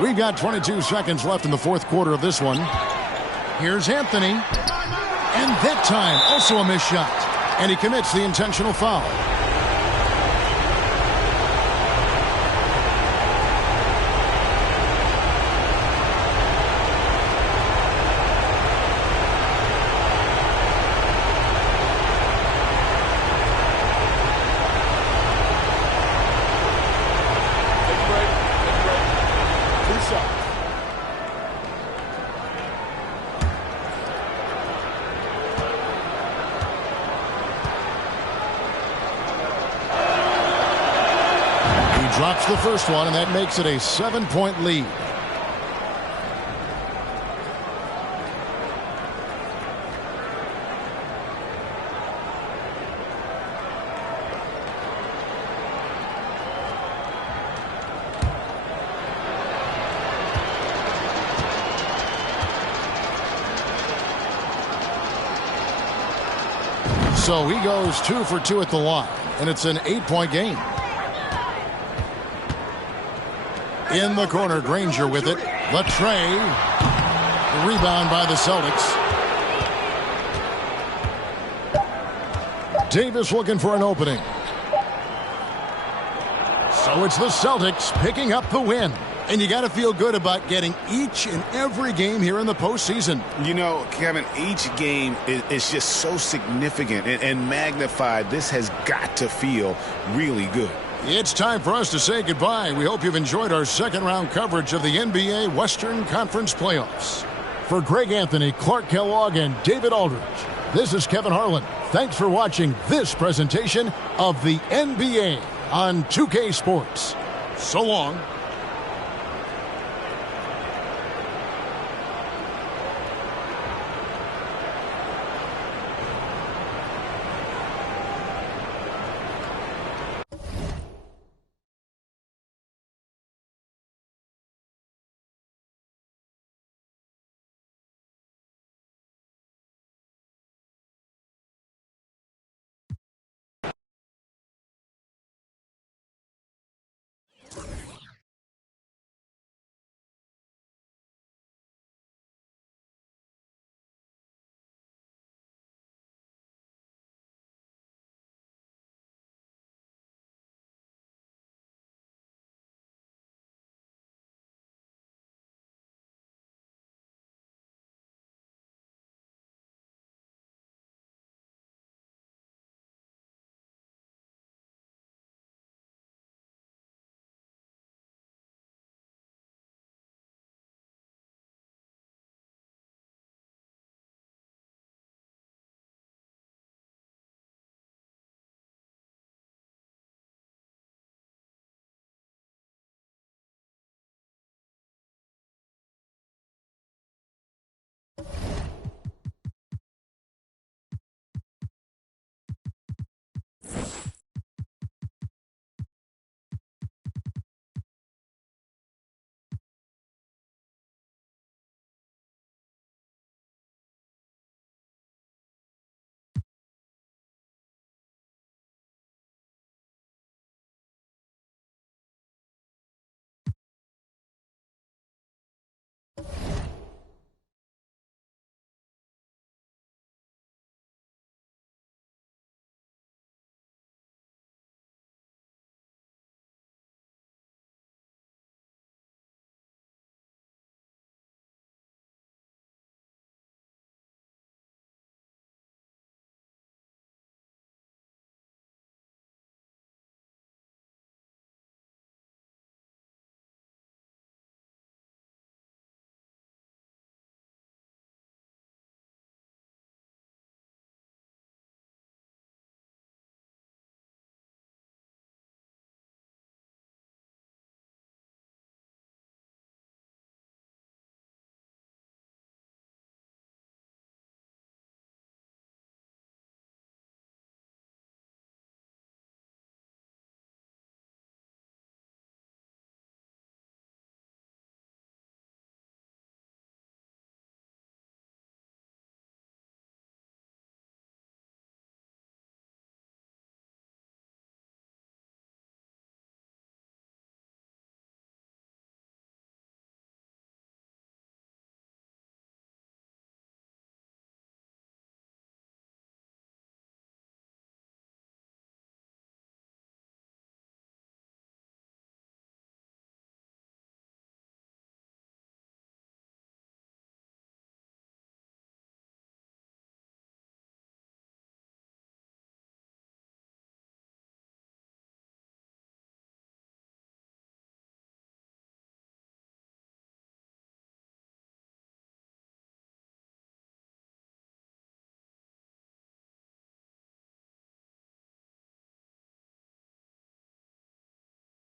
We've got 22 seconds left in the fourth quarter of this one. Here's Anthony. And that time, also a missed shot. And he commits the intentional foul. Drops the first one, and that makes it a 7-point lead. So he goes 2 for 2 at the line, and it's an 8-point game. In the corner, Granger with it. Latre. Rebound by the Celtics. Davis looking for an opening. So it's the Celtics picking up the win. And you got to feel good about getting each and every game here in the postseason. You know, Kevin, each game is just so significant and magnified. This has got to feel really good. It's time for us to say goodbye. We hope you've enjoyed our second-round coverage of the NBA Western Conference Playoffs. For Greg Anthony, Clark Kellogg, and David Aldridge, this is Kevin Harlan. Thanks for watching this presentation of the NBA on 2K Sports. So long.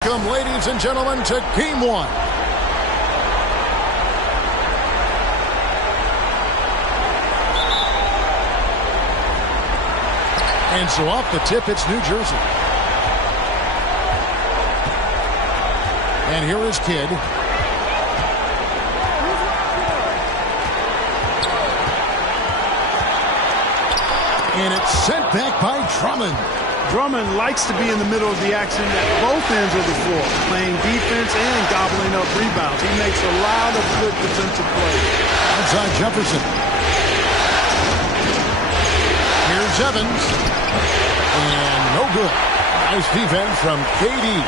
Welcome, ladies and gentlemen, to Game 1. And so off the tip, it's New Jersey. And here is Kidd. And it's sent back by Drummond. Drummond likes to be in the middle of the action at both ends of the floor, playing defense and gobbling up rebounds. He makes a lot of good defensive plays. Outside Jefferson. Here's Evans. And no good. Nice defense from KD.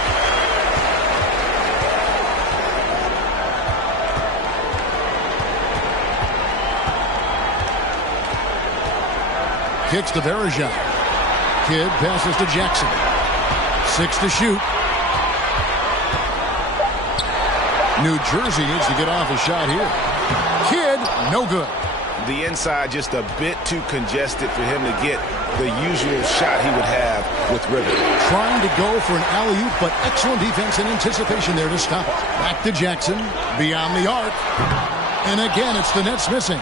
Kicks to Verajao. Kidd passes to Jackson. 6 to shoot. New Jersey needs to get off a shot here. Kidd, no good. The inside just a bit too congested for him to get the usual shot he would have with River. Trying to go for an alley-oop, but excellent defense and anticipation there to stop it. Back to Jackson, beyond the arc. And again, it's the Nets missing.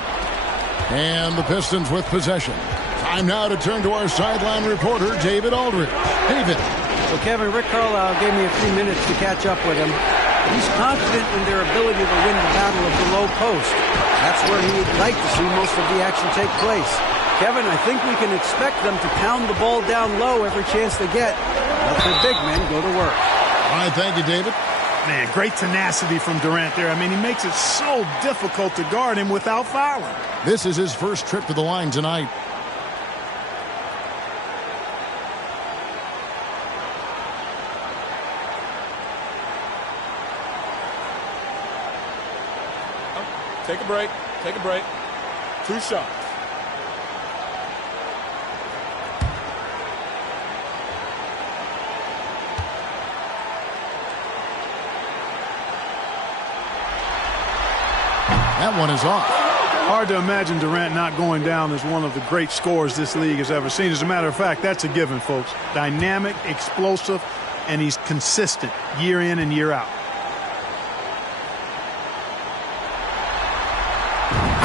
And the Pistons with possession. Time now to turn to our sideline reporter, David Aldridge. David. Well, Kevin, Rick Carlisle gave me a few minutes to catch up with him. He's confident in their ability to win the battle of the low post. That's where he would like to see most of the action take place. Kevin, I think we can expect them to pound the ball down low every chance they get. Let their big men go to work. All right, thank you, David. Man, great tenacity from Durant there. I mean, he makes it so difficult to guard him without fouling. This is his first trip to the line tonight. Take a break. Take a break. 2 shots. That one is off. Hard to imagine Durant not going down as one of the great scorers this league has ever seen. As a matter of fact, that's a given, folks. Dynamic, explosive, and he's consistent year in and year out.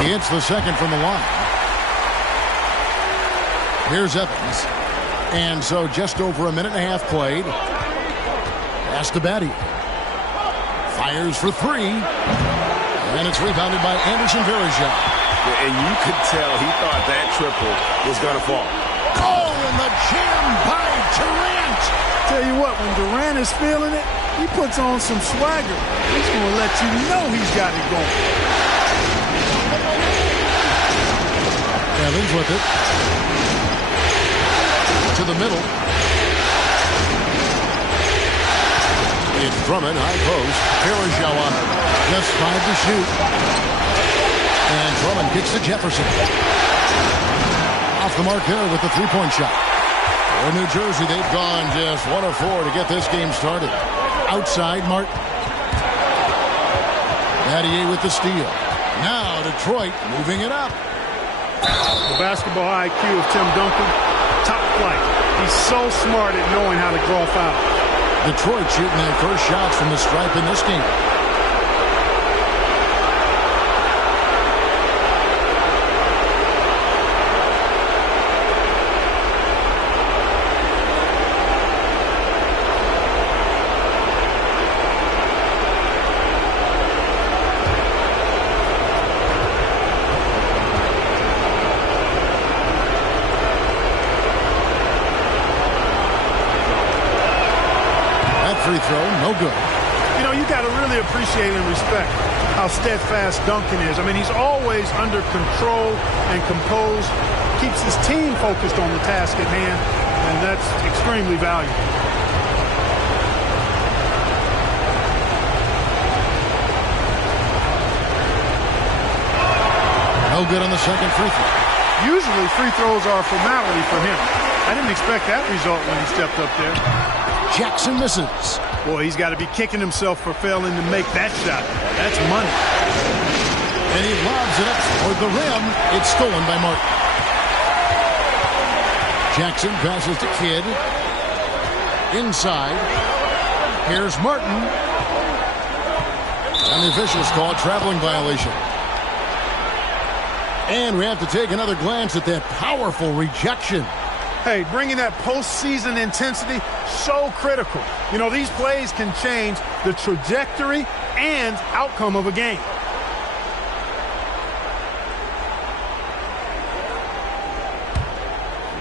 He hits the second from the line. Here's Evans. And so just over a minute and a half played. Pass to Batty. Fires for 3. And it's rebounded by Anderson Verajao. And you could tell he thought that triple was going to fall. Oh, and the jam by Durant. Tell you what, when Durant is feeling it, he puts on some swagger. He's going to let you know he's got it going. Evans with it. To the middle. It's Drummond, high post. Verajao on it. Just 5 to shoot. And Drummond kicks to Jefferson. Off the mark there with the three-point shot. For New Jersey, they've gone just 1 of 4 to get this game started. Outside, Martin. Battier with the steal. Now Detroit moving it up. The basketball IQ of Tim Duncan, top flight. He's so smart at knowing how to draw fouls. Detroit shooting their first shots from the stripe in this game. Free throw, no good. You know, you got to really appreciate and respect how steadfast Duncan is. I mean, he's always under control and composed, keeps his team focused on the task at hand, and that's extremely valuable. No good on the second free throw. Usually free throws are a formality for him. I didn't expect that result when he stepped up there. Jackson misses. Boy, he's got to be kicking himself for failing to make that shot. That's money. And he lobs it up toward the rim. It's stolen by Martin. Jackson passes to Kidd. Inside. Here's Martin. And the officials call traveling violation. And we have to take another glance at that powerful rejection. Hey, bringing that postseason intensity, so critical. You know, these plays can change the trajectory and outcome of a game.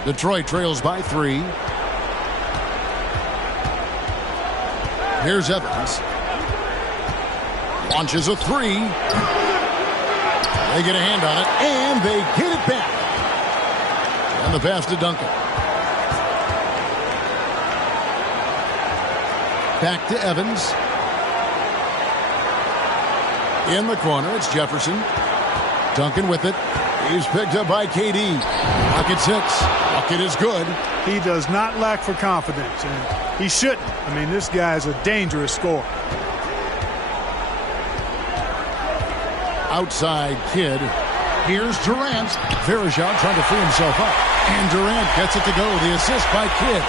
Detroit trails by 3. Here's Evans. Launches a 3. They get a hand on it, and they get it back. And the pass to Duncan. Back to Evans. In the corner, it's Jefferson. Duncan with it. He's picked up by KD. Bucket 6. Bucket is good. He does not lack for confidence, and he shouldn't. I mean, this guy is a dangerous scorer. Outside Kidd. Here's Durant. Verajao trying to free himself up. And Durant gets it to go. The assist by Kidd.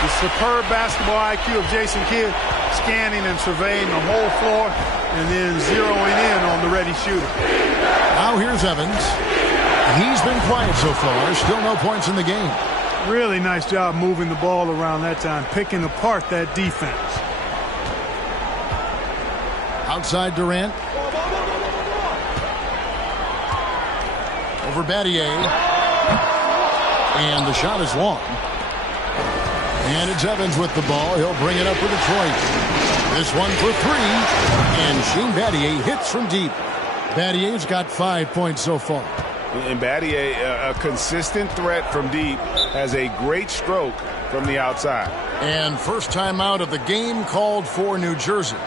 The superb basketball IQ of Jason Kidd, scanning and surveying the whole floor and then zeroing in on the ready shooter. Now here's Evans. He's been quiet so far. Still no points in the game. Really nice job moving the ball around that time, picking apart that defense. Outside Durant. Over Battier. And the shot is long. And it's Evans with the ball. He'll bring it up for Detroit. This one for 3. And Shane Battier hits from deep. Battier's got 5 points so far. And Battier, a consistent threat from deep, has a great stroke from the outside. And first time out of the game called for New Jersey.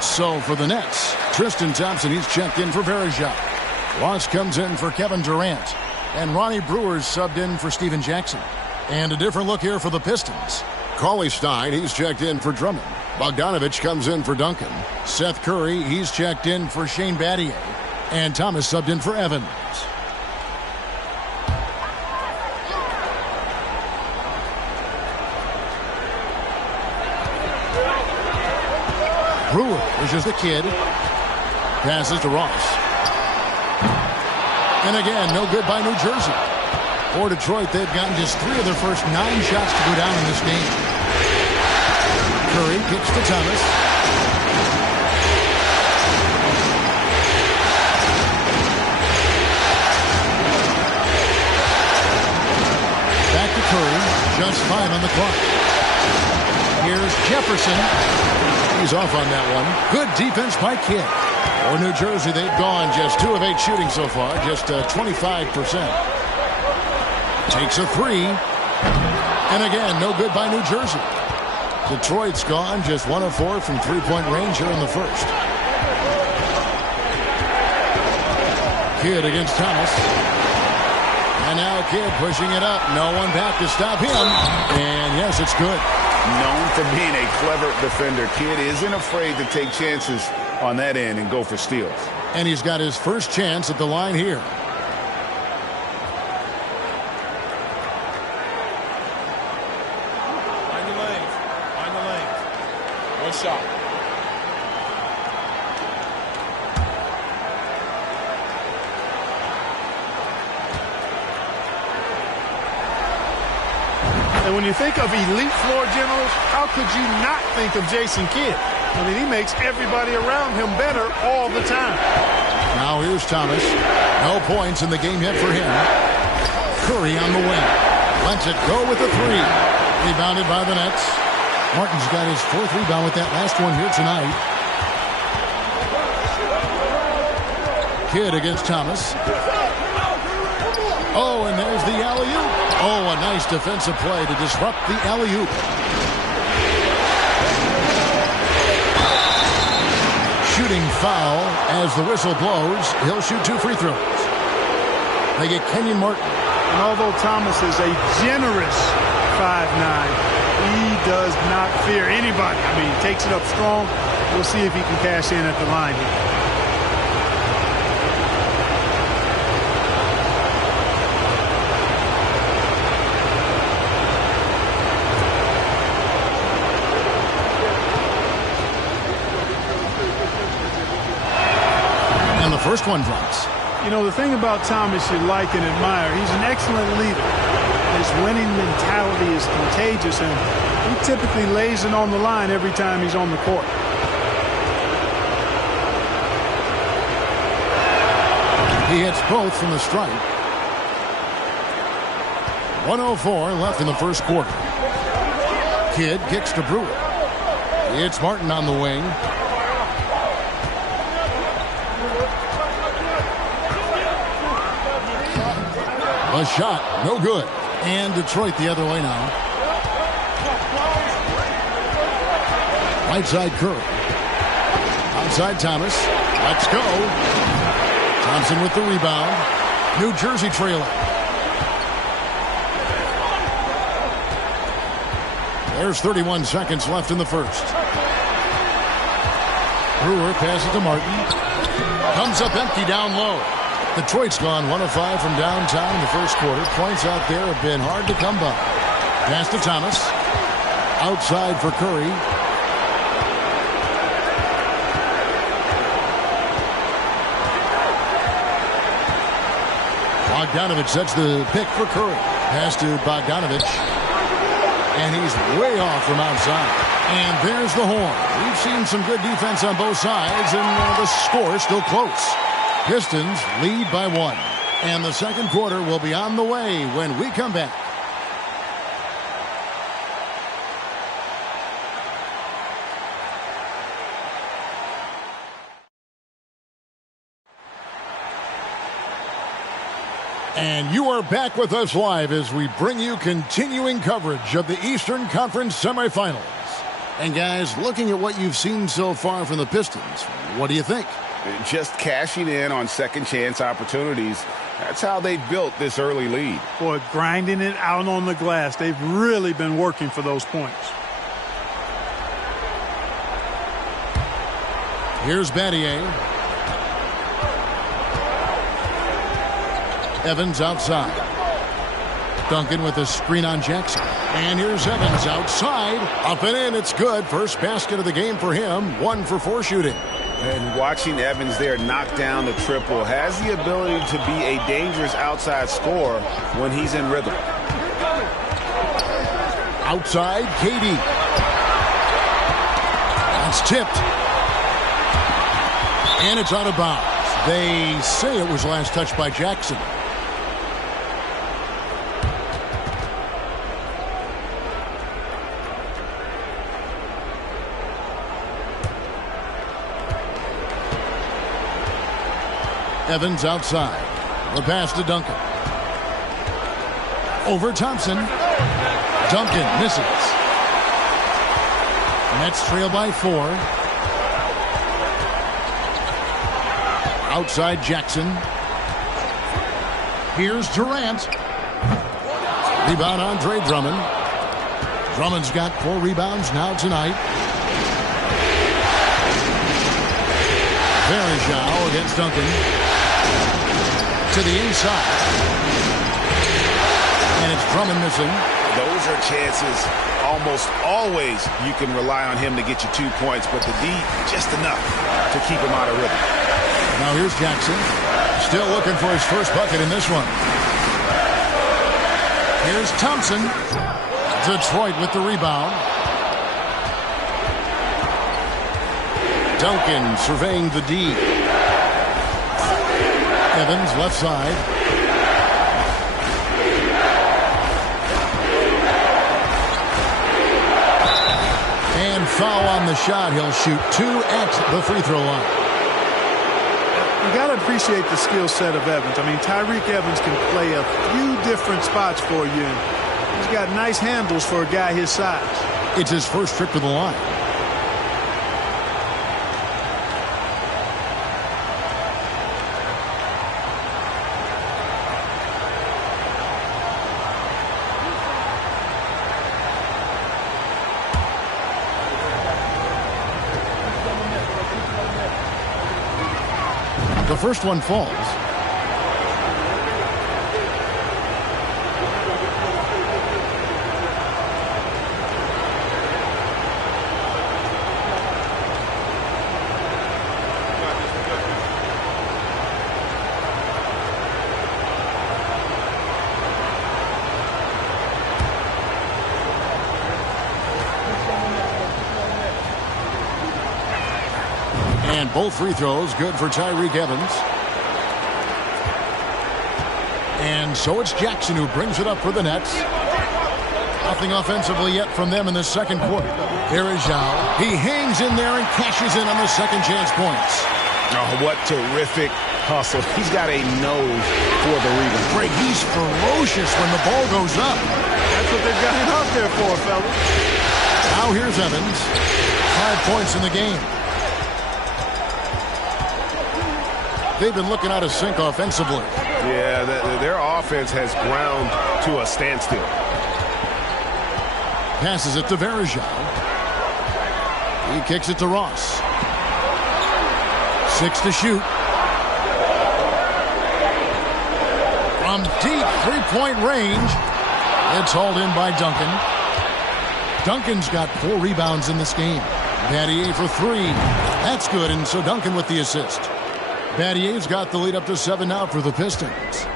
So for the Nets, Tristan Thompson, he's checked in for Verajao. Ross comes in for Kevin Durant. And Ronnie Brewer's subbed in for Steven Jackson. And a different look here for the Pistons. Cauley Stein, he's checked in for Drummond. Bogdanovich comes in for Duncan. Seth Curry, he's checked in for Shane Battier. And Thomas subbed in for Evans. Brewer pushes the Kid. Passes to Ross. And again, no good by New Jersey. For Detroit, they've gotten just 3 of their first 9 shots to go down in this game. Curry kicks to Thomas. Back to Curry. Just 5 on the clock. Here's Jefferson. He's off on that one. Good defense by Kidd. For New Jersey, they've gone just 2 of 8 shooting so far, just 25%. Takes a 3. And again, no good by New Jersey. Detroit's gone just 1 of 4 from 3-point range here in the first. Kidd against Thomas. And now Kidd pushing it up. No one back to stop him. And yes, it's good. Known for being a clever defender, Kidd isn't afraid to take chances on that end and go for steals. And he's got his first chance at the line here. Find the lanes. Find the lanes. One shot. And when you think of elite floor generals, how could you not think of Jason Kidd? I mean, he makes everybody around him better all the time. Now here's Thomas. No points in the game yet for him. Curry on the wing. Lets it go with the three. Rebounded by the Nets. Martin's got his fourth rebound with that last one here tonight. Kidd against Thomas. Oh, and there's the alley-oop. Oh, a nice defensive play to disrupt the alley-oop. Shooting foul as the whistle blows. He'll shoot 2 free throws. They get Kenyon Martin. And although Thomas is a generous 5'9", he does not fear anybody. I mean, he takes it up strong. We'll see if he can cash in at the line here. First one drops. You know, the thing about Thomas you like and admire, he's an excellent leader. His winning mentality is contagious, and he typically lays it on the line every time he's on the court. He hits both from the stripe. 1:04 left in the first quarter. Kidd kicks to Brewer. It's Martin on the wing. A shot, no good. And Detroit the other way now. Right side Curry. Outside Thomas. Let's go. Thompson with the rebound. New Jersey trailing. There's 31 seconds left in the first. Brewer passes to Martin. Comes up empty down low. Detroit's gone 1 of 5 from downtown in the first quarter. Points out there have been hard to come by. Pass to Thomas. Outside for Curry. Bogdanovich sets the pick for Curry. Pass to Bogdanovich. And he's way off from outside. And there's the horn. We've seen some good defense on both sides, and the score is still close. Pistons lead by 1. And the second quarter will be on the way when we come back. And you are back with us live as we bring you continuing coverage of the Eastern Conference semifinals. And guys, looking at what you've seen so far from the Pistons, what do you think? Just cashing in on second chance opportunities. That's how they built this early lead. Boy, grinding it out on the glass. They've really been working for those points. Here's Battier. Evans outside. Duncan with a screen on Jackson. And here's Evans outside. Up and in, it's good. First basket of the game for him. 1 for 4 shooting. And watching Evans there knock down the triple has the ability to be a dangerous outside scorer when he's in rhythm. Outside, KD. That's tipped. And it's out of bounds. They say it was last touched by Jackson. Evans outside. The pass to Duncan. Over Thompson. Duncan misses. Nets trail by 4. Outside Jackson. Here's Durant. Rebound Andre Drummond. Drummond's got 4 rebounds now tonight. Varejao against Duncan. To the inside. And it's Drummond missing. Those are chances almost always you can rely on him to get you 2 points, but the D just enough to keep him out of rhythm. Now here's Jackson. Still looking for his first bucket in this one. Here's Thompson. Detroit with the rebound. Duncan surveying the D. Evans left side. And foul on the shot. He'll shoot 2 at the free throw line. You got to appreciate the skill set of Evans. I mean, Tyreke Evans can play a few different spots for you. He's got nice handles for a guy his size. It's his first trip to the line. The first one falls. And both free throws good for Tyreke Evans. And so it's Jackson who brings it up for the Nets. Nothing offensively yet from them in the second quarter. Here is Zhao. He hangs in there and cashes in on the second chance points. Oh, what terrific hustle. He's got a nose for the rebound. Greg, he's ferocious when the ball goes up. That's what they've got him out there for, fellas. Now here's Evans. 5 points in the game. They've been looking out of sync offensively. Yeah, their offense has ground to a standstill. Passes it to Varejao. He kicks it to Ross. 6 to shoot. From deep three-point range. It's hauled in by Duncan. Duncan's got 4 rebounds in this game. Battier for 3. That's good, and so Duncan with the assist. Battier's got the lead up to 7 now for the Pistons.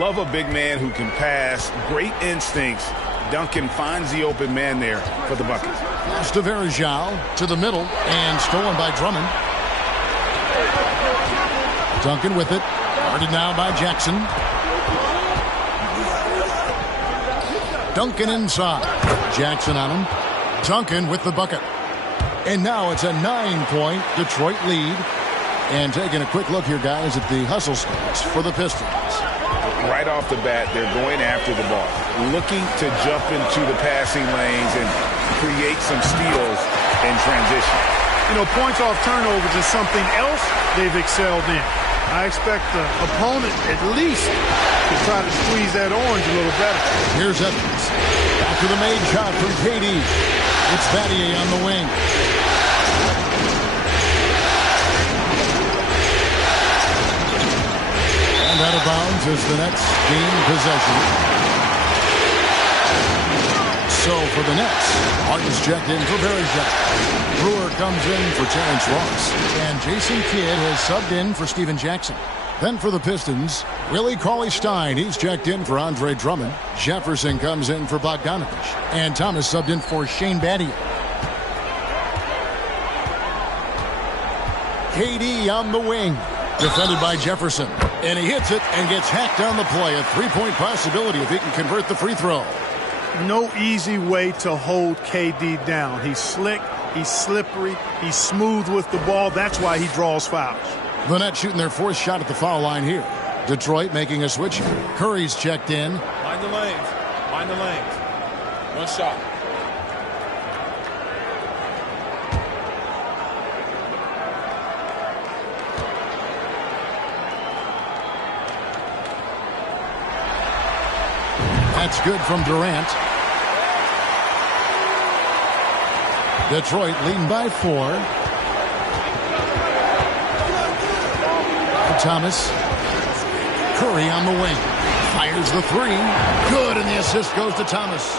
Love a big man who can pass. Great instincts. Duncan finds the open man there for the bucket. Pass to Varejao to the middle and stolen by Drummond. Duncan with it. Guarded now by Jackson. Duncan inside. Jackson on him. Duncan with the bucket. And now it's a 9-point Detroit lead. And taking a quick look here, guys, at the hustle stats for the Pistons. Right off the bat, they're going after the ball, looking to jump into the passing lanes and create some steals in transition. You know, points off turnovers is something else they've excelled in. I expect the opponent at least to try to squeeze that orange a little better. Here's Evans. Back to the made shot from KD. It's Battier on the wing. And out of bounds as the Nets gain possession. So for the Nets, Martin's checked in for Varejao. Brewer comes in for Terrence Ross. And Jason Kidd has subbed in for Steven Jackson. Then for the Pistons, Willie Cauley-Stein. He's checked in for Andre Drummond. Jefferson comes in for Bogdanovich. And Thomas subbed in for Shane Battier. KD on the wing. Defended by Jefferson. And he hits it and gets hacked on the play. A 3-point possibility if he can convert the free throw. No easy way to hold KD down. He's slick, he's slippery, he's smooth with the ball. That's why he draws fouls. The Nets shooting their 4th shot at the foul line here. Detroit making a switch. Curry's checked in. Mind the lanes. Mind the lanes. 1 shot. That's good from Durant. Detroit leading by 4. Thomas. Curry on the wing. Fires the 3. Good, and the assist goes to Thomas.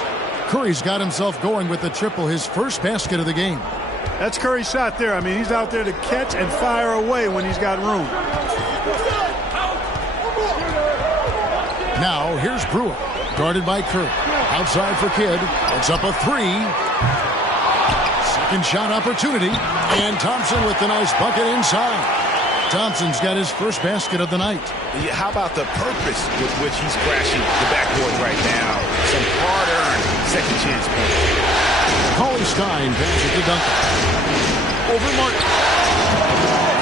Curry's got himself going with the triple, his first basket of the game. That's Curry's shot there. I mean, he's out there to catch and fire away when he's got room. Now, here's Brewer, guarded by Curry. Outside for Kidd. It's up a 3. Second shot opportunity. And Thompson with the nice bucket inside. Thompson's got his first basket of the night. Yeah, how about the purpose with which he's crashing the backboard right now? Some hard-earned second chance points. Cauley Stein passes to Duncan. Over Martin.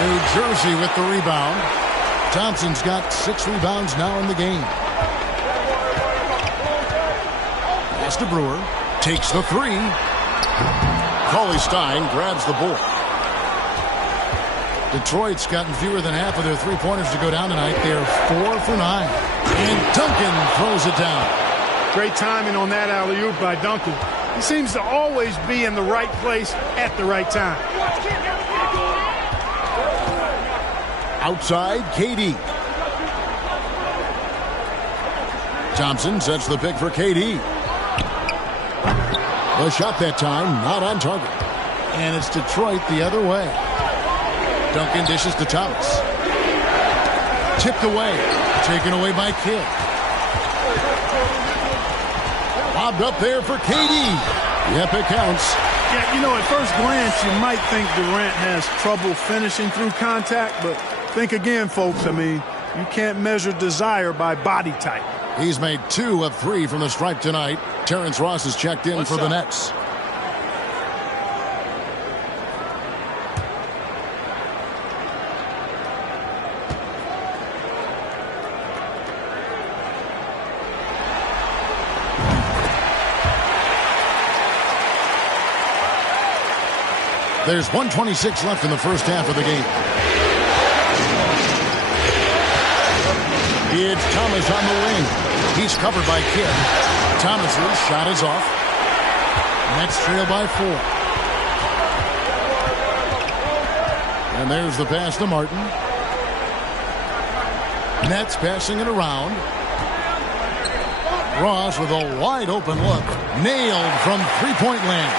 New Jersey with the rebound. Thompson's got 6 rebounds now in the game. Pass to Brewer. Takes the 3. Cauley Stein grabs the board. Detroit's gotten fewer than half of their three-pointers to go down tonight. They're 4 for 9. And Duncan throws it down. Great timing on that alley-oop by Duncan. He seems to always be in the right place at the right time. Outside, KD. Thompson sets the pick for KD. The shot that time, not on target. And it's Detroit the other way. Duncan dishes to Thomas. Tipped away. Taken away by Kidd. Lobbed up there for KD. Yep, it counts. Yeah, you know, at first glance, you might think Durant has trouble finishing through contact, but think again, folks. I mean, you can't measure desire by body type. He's made 2 of 3 from the stripe tonight. Terrence Ross is checked in for the Nets. There's 1:26 left in the first half of the game. It's Thomas on the wing. He's covered by Kidd. Thomas's shot is off. Nets trail by 4. And there's the pass to Martin. Nets passing it around. Ross with a wide open look. Nailed from three-point land.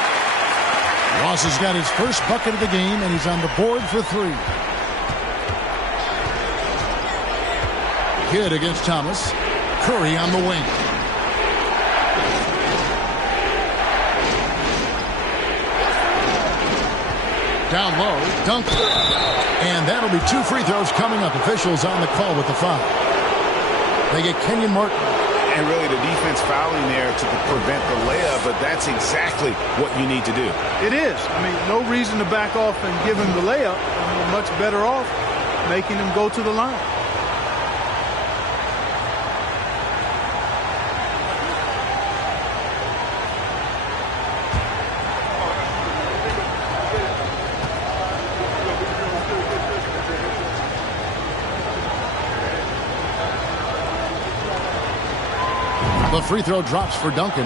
Ross has got his first bucket of the game, and he's on the board for 3. Kidd against Thomas. Curry on the wing. Down low, Duncan. And that'll be 2 free throws coming up. Officials on the call with the foul. They get Kenyon Martin. And really the defense fouling there to prevent the layup, but that's exactly what you need to do. It is. I mean, no reason to back off and give him the layup. You're much better off making him go to the line. The free throw drops for Duncan.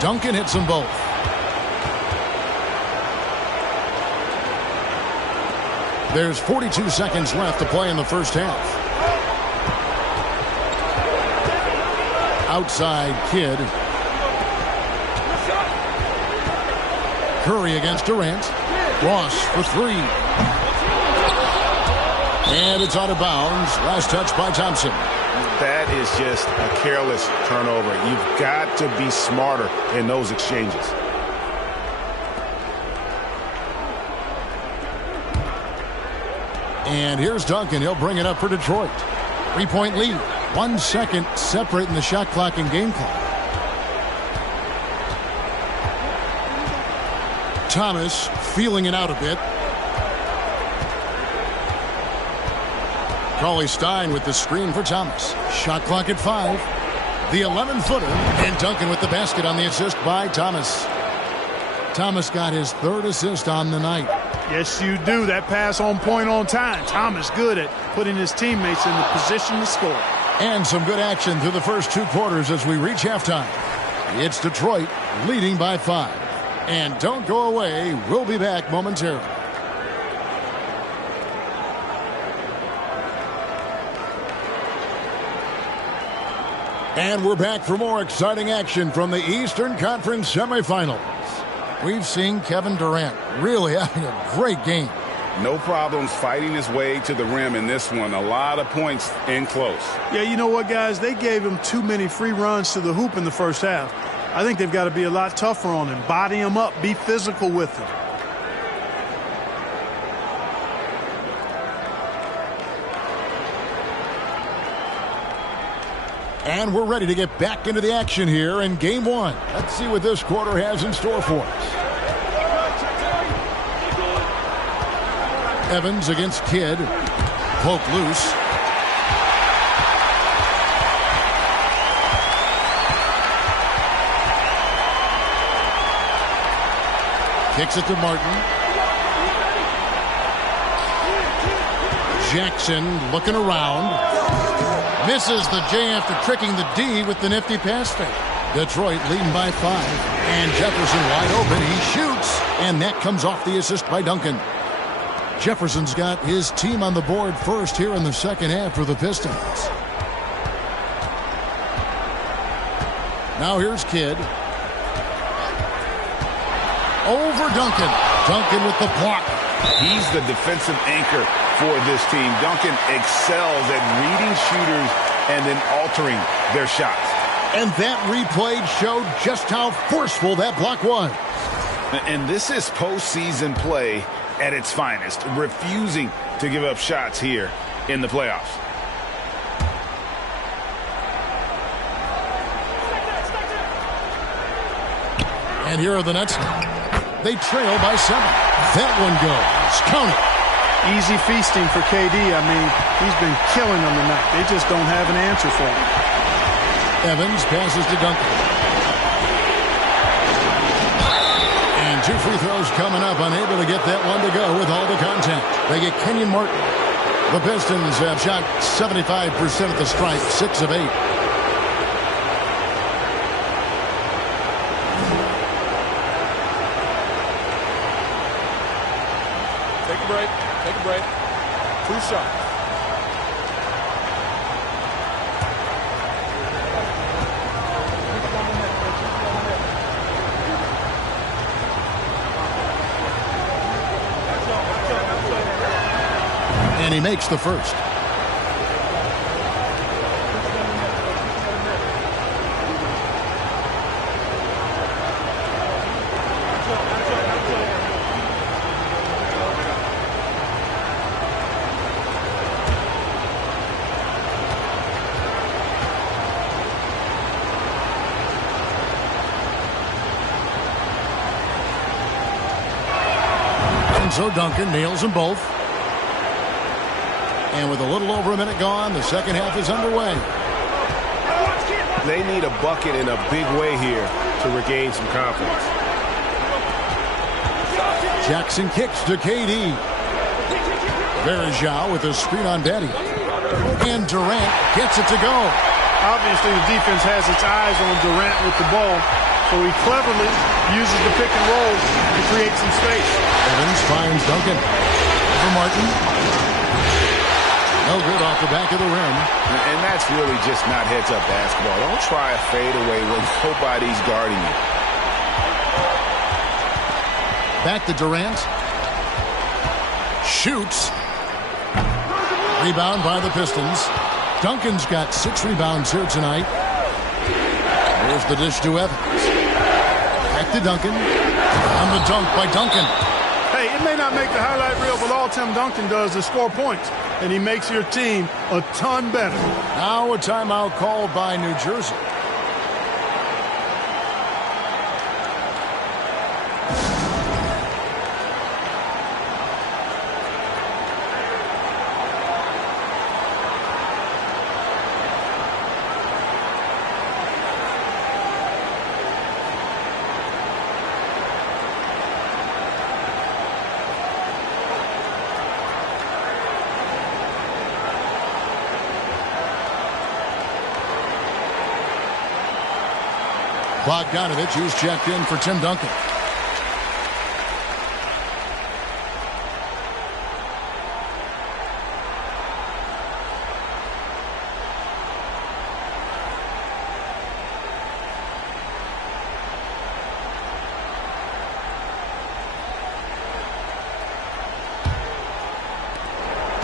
Duncan hits them both. There's 42 seconds left to play in the first half. Outside Kidd. Curry against Durant. Ross for 3. And it's out of bounds. Last touch by Thompson. That is just a careless turnover. You've got to be smarter in those exchanges. And here's Duncan. He'll bring it up for Detroit. 3-point lead. 1 second separating the shot clock and game clock. Thomas feeling it out a bit. Cauley-Stein with the screen for Thomas. Shot clock at 5. The 11-footer, and Duncan with the basket on the assist by Thomas. Thomas got his 3rd assist on the night. Yes, you do. That pass on point on time. Thomas good at putting his teammates in the position to score. And some good action through the first 2 quarters as we reach halftime. It's Detroit leading by 5. And don't go away. We'll be back momentarily. And we're back for more exciting action from the Eastern Conference semifinals. We've seen Kevin Durant really having a great game. No problems fighting his way to the rim in this one. A lot of points in close. Yeah, you know what, guys? They gave him too many free runs to the hoop in the first half. I think they've got to be a lot tougher on him. Body him up. Be physical with him. And we're ready to get back into the action here in game 1. Let's see what this quarter has in store for us. Evans against Kidd. Poke loose. Kicks it to Martin. Jackson looking around. Misses the J after tricking the D with the nifty pass fake. Detroit leading by 5. And Jefferson wide open. He shoots. And that comes off the assist by Duncan. Jefferson's got his team on the board first here in the second half for the Pistons. Now here's Kidd. Over Duncan. Duncan with the block. He's the defensive anchor for this team. Duncan excels at reading shooters and then altering their shots. And that replay showed just how forceful that block was. And this is postseason play at its finest, refusing to give up shots here in the playoffs. And here are the Nets. They trail by 7. That one goes. Count it. Easy feasting for KD. I mean, he's been killing them tonight. They just don't have an answer for him. Evans passes to Duncan. And 2 free throws coming up. Unable to get that one to go with all the contact. They get Kenyon Martin. The Pistons have shot 75% at the stripe, 6 of 8. Take a break. Take a break. 2 shots. And he makes the first. So Duncan nails them both. And with a little over a minute gone, the second half is underway. They need a bucket in a big way here to regain some confidence. Jackson kicks to KD. Verjao with a screen on Betty. And Durant gets it to go. Obviously, the defense has its eyes on Durant with the ball, so he cleverly uses the pick and roll to create some space. Evans finds Duncan. For Martin. No good off the back of the rim. And that's really just not heads-up basketball. Don't try a fadeaway when nobody's guarding you. Back to Durant. Shoots. Rebound by the Pistons. Duncan's got 6 rebounds here tonight. Here's the dish to Evans. Back to Duncan. On the dunk by Duncan. Hey, it may not make the highlight reel, but all Tim Duncan does is score points. And he makes your team a ton better. Now a timeout called by New Jersey. Bogdanovich, who's checked in for Tim Duncan.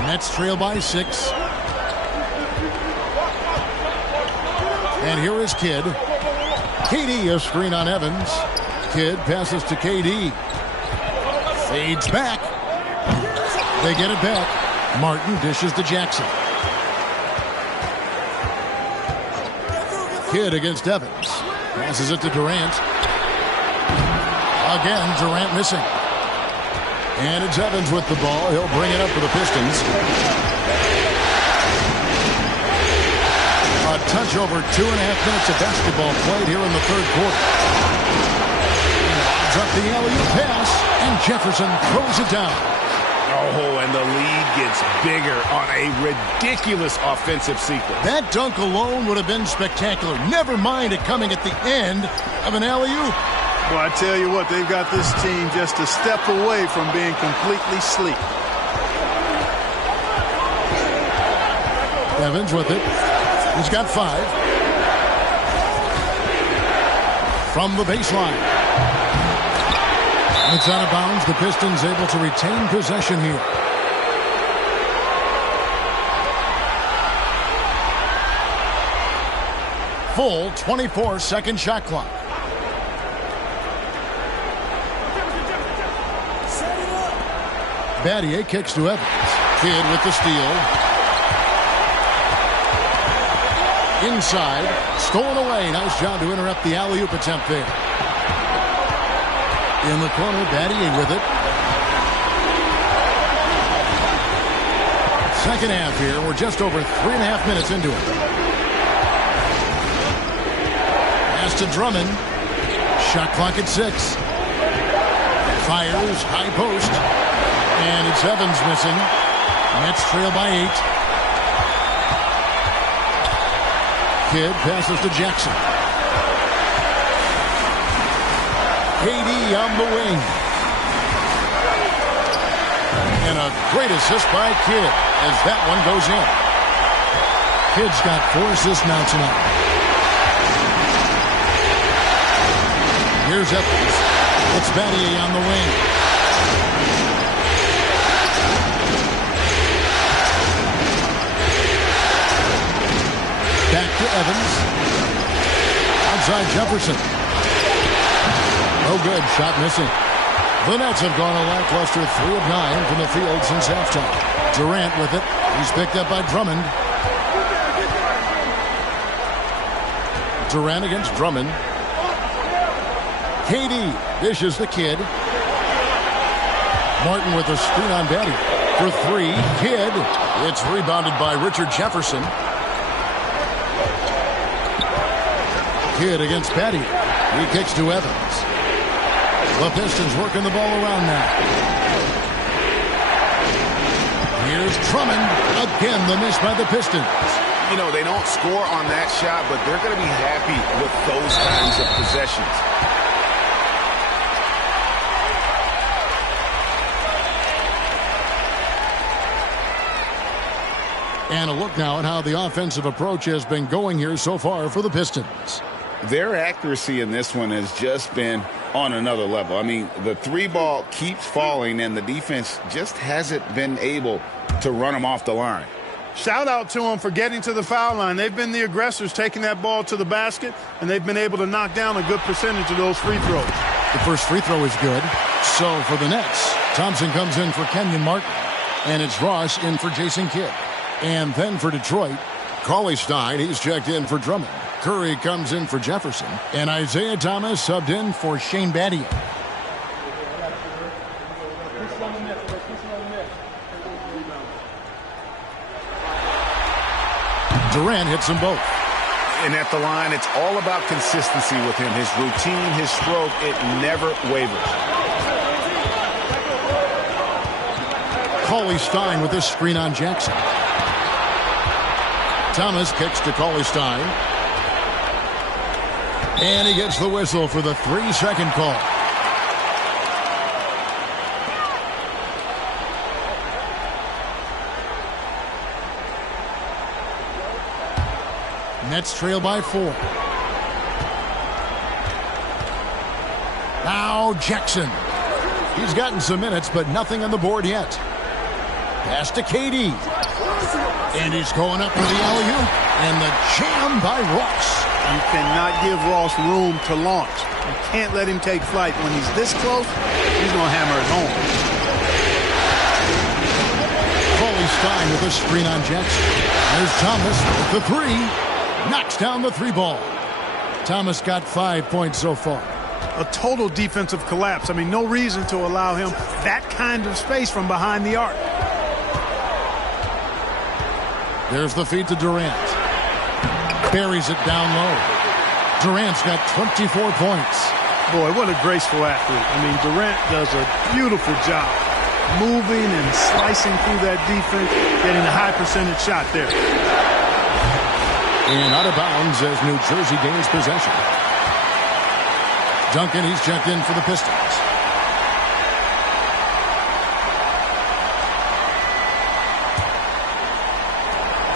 Nets trail by 6. And here is Kidd. KD, a screen on Evans. Kidd passes to KD. Fades back. They get it back. Martin dishes to Jackson. Kidd against Evans. Passes it to Durant. Again, Durant missing. And it's Evans with the ball. He'll bring it up for the Pistons. A touch over 2.5 minutes of basketball played here in the third quarter. Lobs up the alley-oop pass, and Jefferson throws it down. Oh, and the lead gets bigger on a ridiculous offensive sequence. That dunk alone would have been spectacular. Never mind it coming at the end of an alley-oop. Well, I tell you what, they've got this team just a step away from being completely sleep. Evans with it. He's got 5. From the baseline. It's out of bounds. The Pistons able to retain possession here. Full 24-second shot clock. Battier kicks to Evans. Kidd with the steal. Inside. Stolen away. Nice job to interrupt the alley-oop attempt there. In the corner, Battier with it. Second half here. We're just over 3.5 minutes into it. Pass to Drummond. Shot clock at 6. Fires. High post. And it's Evans missing. Nets trail by 8. Kidd passes to Jackson. KD on the wing. And a great assist by Kidd as that one goes in. Kidd's got 4 assists now tonight. Here's Evans. It's Battier on the wing. Back to Evans. Outside Jefferson. No good. Shot missing. The Nets have gone a lackluster 3 of 9 from the field since halftime. Durant with it. He's picked up by Drummond. Durant against Drummond. KD dishes the Kidd. Martin with a screen on Battier. For 3. Kidd. It's rebounded by Richard Jefferson. Kidd against Battier. He kicks to Evans. The Pistons working the ball around now. Here's Drummond. Again, the miss by the Pistons. You know, they don't score on that shot, but they're going to be happy with those kinds of possessions. And a look now at how the offensive approach has been going here so far for the Pistons. Their accuracy in this one has just been on another level. I mean, the 3-ball keeps falling, and the defense just hasn't been able to run them off the line. Shout out to them for getting to the foul line. They've been the aggressors, taking that ball to the basket, and they've been able to knock down a good percentage of those free throws. The first free throw is good. So for the Nets, Thompson comes in for Kenyon Martin, and it's Ross in for Jason Kidd. And then for Detroit, Cauley-Stein, he's checked in for Drummond. Curry comes in for Jefferson. And Isaiah Thomas subbed in for Shane Battier. Durant hits them both. And at the line, it's all about consistency with him. His routine, his stroke, it never wavers. Cauley-Stein with this screen on Jackson. Thomas kicks to Cauley-Stein. And he gets the whistle for the 3-second call. Nets trail by 4. Now Jackson. He's gotten some minutes, but nothing on the board yet. Pass to KD. And he's going up for the alley-oop. And the jam by Ross. You cannot give Ross room to launch. You can't let him take flight. When he's this close, he's going to hammer it home. Stein with a screen on Jackson. There's Thomas with the 3. Knocks down the 3 ball. Thomas got 5 points so far. A total defensive collapse. I mean, no reason to allow him that kind of space from behind the arc. There's the feed to Durant. Buries it down low. Durant's got 24 points. Boy, what a graceful athlete. I mean, Durant does a beautiful job moving and slicing through that defense, getting a high percentage shot there. And out of bounds as New Jersey gains possession. Duncan, he's checked in for the Pistons.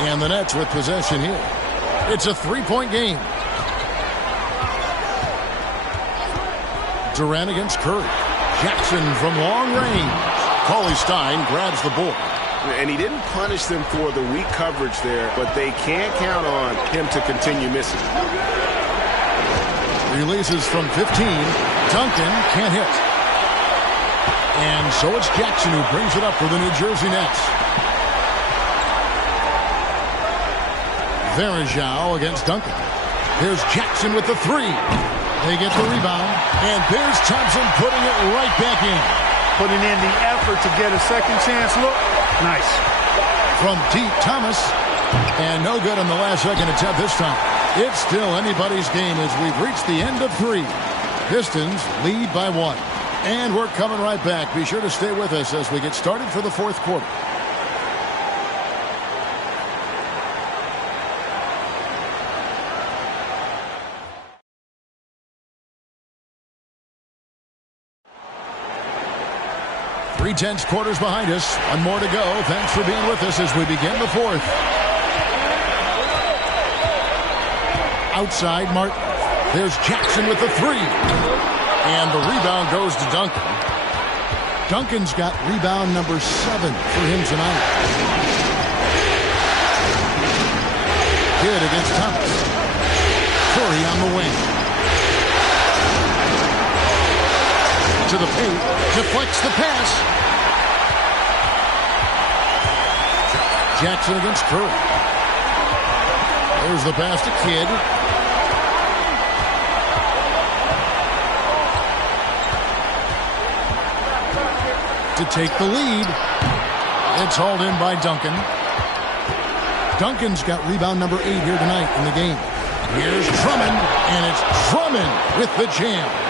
And the Nets with possession here. It's a 3-point game. Durant against Curry. Jackson from long range. Cauley Stein grabs the ball. And he didn't punish them for the weak coverage there, but they can't count on him to continue missing. Releases from 15. Duncan can't hit. And so it's Jackson who brings it up for the New Jersey Nets. Verajao against Duncan. Here's Jackson with the 3. They get the rebound. And there's Thompson putting it right back in. Putting in the effort to get a second chance look. Nice. From deep, Thomas. And no good on the last second attempt this time. It's still anybody's game as we've reached the end of 3. Pistons lead by 1. And we're coming right back. Be sure to stay with us as we get started for the 4th quarter. Tense quarters behind us. One more to go. Thanks for being with us as we begin the 4th. Outside Martin. There's Jackson with the 3. And the rebound goes to Duncan. Duncan's got rebound number 7 for him tonight. Good against Thomas. Curry on the wing. To the paint. Deflects the pass. Jackson against Curry. There's the pass to Kidd. To take the lead. It's hauled in by Duncan. Duncan's got rebound number 8 here tonight in the game. Here's Drummond, and it's Drummond with the jam.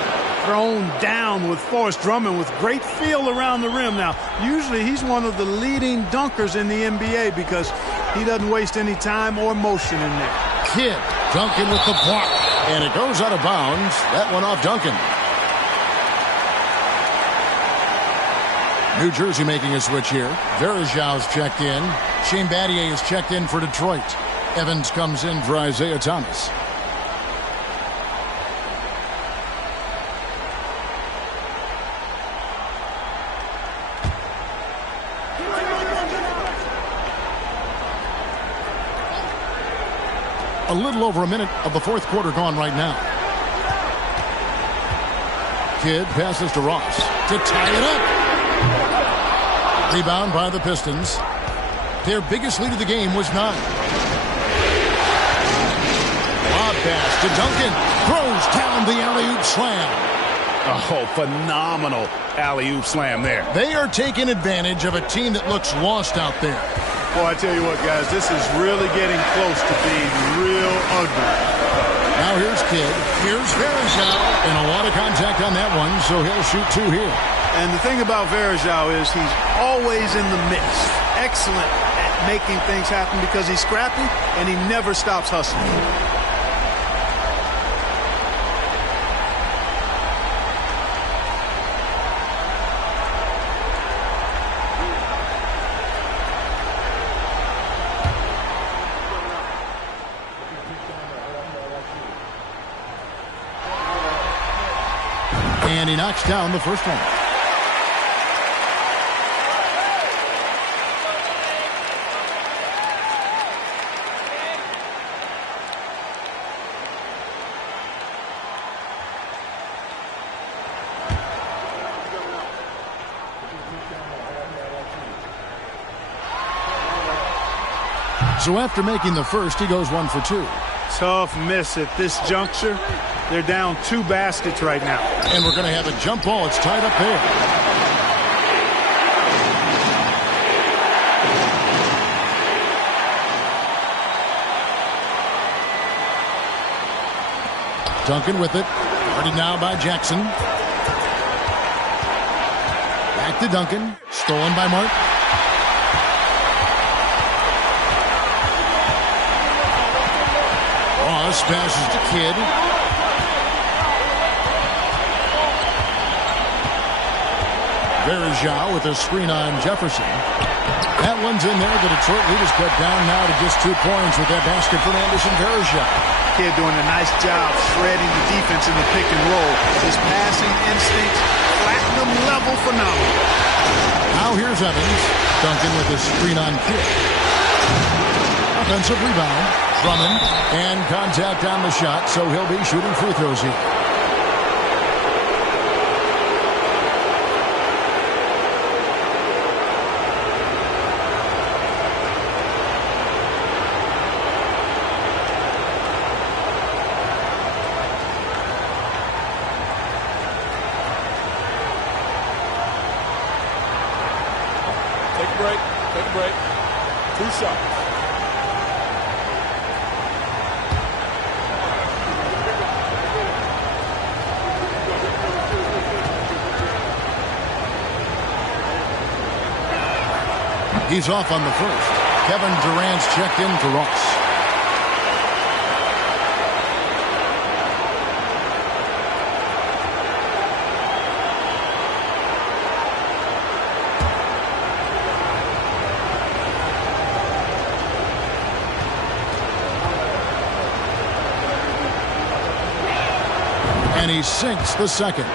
Thrown down with force. Drummond with great feel around the rim. Now, usually he's one of the leading dunkers in the NBA because he doesn't waste any time or motion in there. Kidd, Duncan with the block. And it goes out of bounds. That one off Duncan. New Jersey making a switch here. Verajao's checked in. Shane Battier is checked in for Detroit. Evans comes in for Isaiah Thomas. A little over a minute of the 4th quarter gone right now. Kidd passes to Ross to tie it up. Rebound by the Pistons. Their biggest lead of the game was 9. Lob pass to Duncan. Throws down the alley-oop slam. Oh, phenomenal alley-oop slam there. They are taking advantage of a team that looks lost out there. Well, I tell you what, guys, this is really getting close to being real ugly. Now here's Kidd. Here's Verajao. And a lot of contact on that one, so he'll shoot 2 here. And the thing about Verajao is he's always in the mix. Excellent at making things happen because he's scrappy and he never stops hustling. And he knocks down the first one. So after making the first, he goes 1 for 2. Tough miss at this juncture. They're down 2 baskets right now. And we're going to have a jump ball. It's tied up there. Duncan with it. Guarded now by Jackson. Back to Duncan. Stolen by Mark. Ross passes to Kidd. Verjao with a screen on Jefferson. That one's in there. The Detroit lead is cut down now to just 2 points with that basket from Anderson Verjao. Kidd doing a nice job shredding the defense in the pick and roll. His passing instincts, platinum level phenomenal. Now here's Evans. Duncan with a screen on Kidd. Offensive rebound. Drummond, and contact on the shot, so he'll be shooting free throws here. Take a break. Take a break. 2 shots. He's off on the first. Kevin Durant's checked in for Ross. And he sinks the second.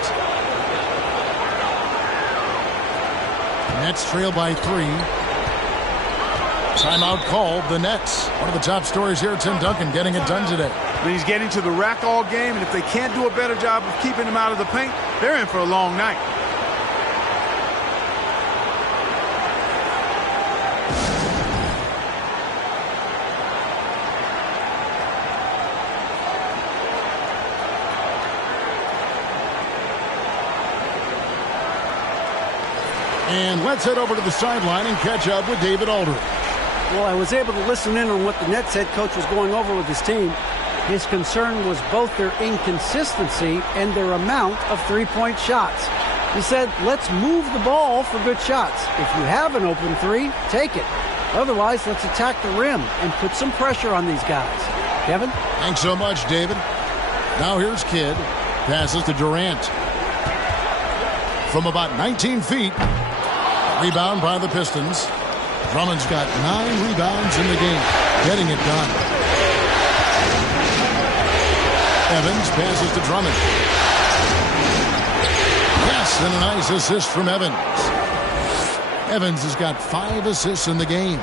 Nets trail by 3. Timeout called, the Nets. One of the top stories here, Tim Duncan getting it done today. He's getting to the rack all game, and if they can't do a better job of keeping him out of the paint, they're in for a long night. And let's head over to the sideline and catch up with David Aldridge. Well, I was able to listen in on what the Nets head coach was going over with his team. His concern was both their inconsistency and their amount of three-point shots. He said, let's move the ball for good shots. If you have an open 3, take it. Otherwise, let's attack the rim and put some pressure on these guys. Kevin? Thanks so much, David. Now here's Kidd. Passes to Durant. From about 19 feet. Rebound by the Pistons. Drummond's got 9 rebounds in the game. Getting it done. Evans passes to Drummond. Yes, and a nice assist from Evans. Evans has got 5 assists in the game.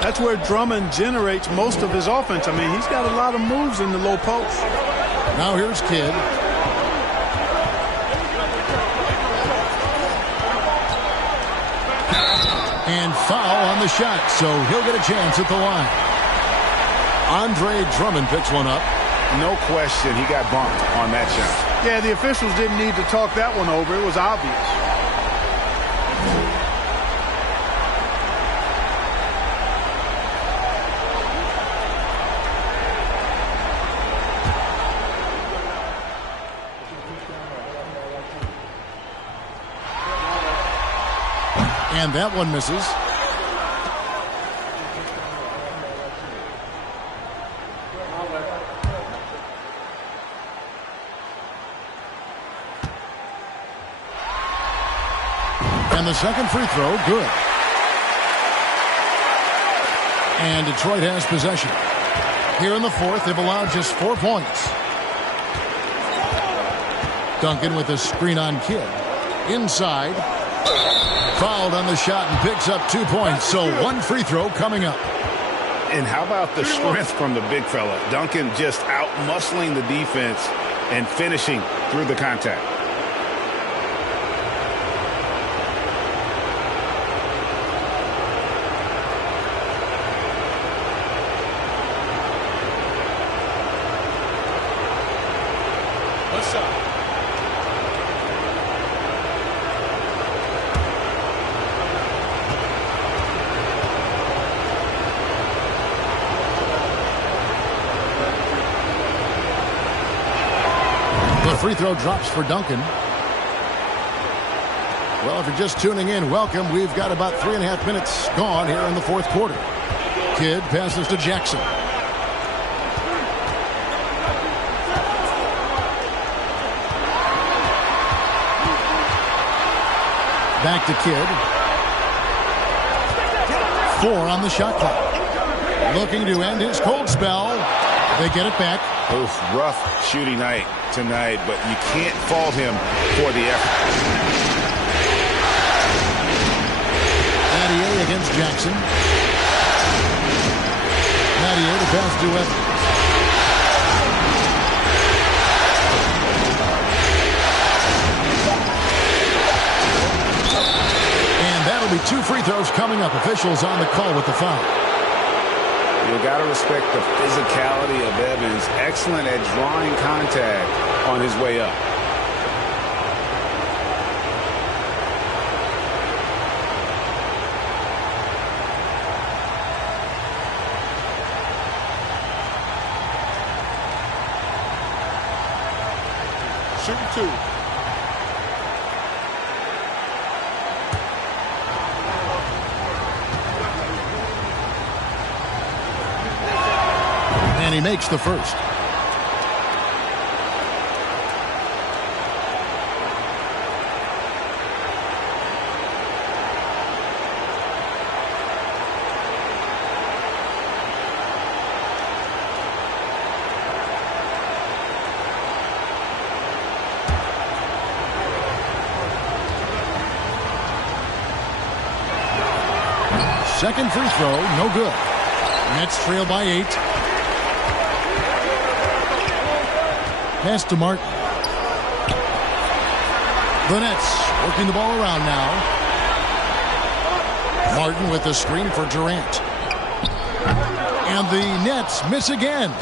That's where Drummond generates most of his offense. I mean, he's got a lot of moves in the low post. Now here's Kidd. And foul on the shot, so he'll get a chance at the line. Andre Drummond picks one up. No question, he got bumped on that shot. Yeah, the officials didn't need to talk that one over. It was obvious. And that one misses. And the second free throw, good. And Detroit has possession. Here in the fourth, they've allowed just 4 points. Duncan with a screen on Kidd. Inside. Fouled on the shot and picks up 2 points. So 1 free throw coming up. And how about the strength from the big fella? Duncan just out-muscling the defense and finishing through the contact. What's up? The free throw drops for Duncan. Well, if you're just tuning in, welcome. We've got about 3.5 minutes gone here in the fourth quarter. Kidd passes to Jackson. Back to Kidd. 4 on the shot clock. Looking to end his cold spell. They get it back. It was rough shooting night tonight, but you can't fault him for the effort. Mathieu against Jackson. Mathieu to pass to Evans. And that'll be 2 free throws coming up. Officials on the call with the foul. You got to respect the physicality of Evans. Excellent at drawing contact on his way up. Shooting 2. And he makes the first. Second free throw, no good. Nets trail by 8. Pass to Martin. The Nets working the ball around now. Martin with the screen for Durant. And the Nets miss again.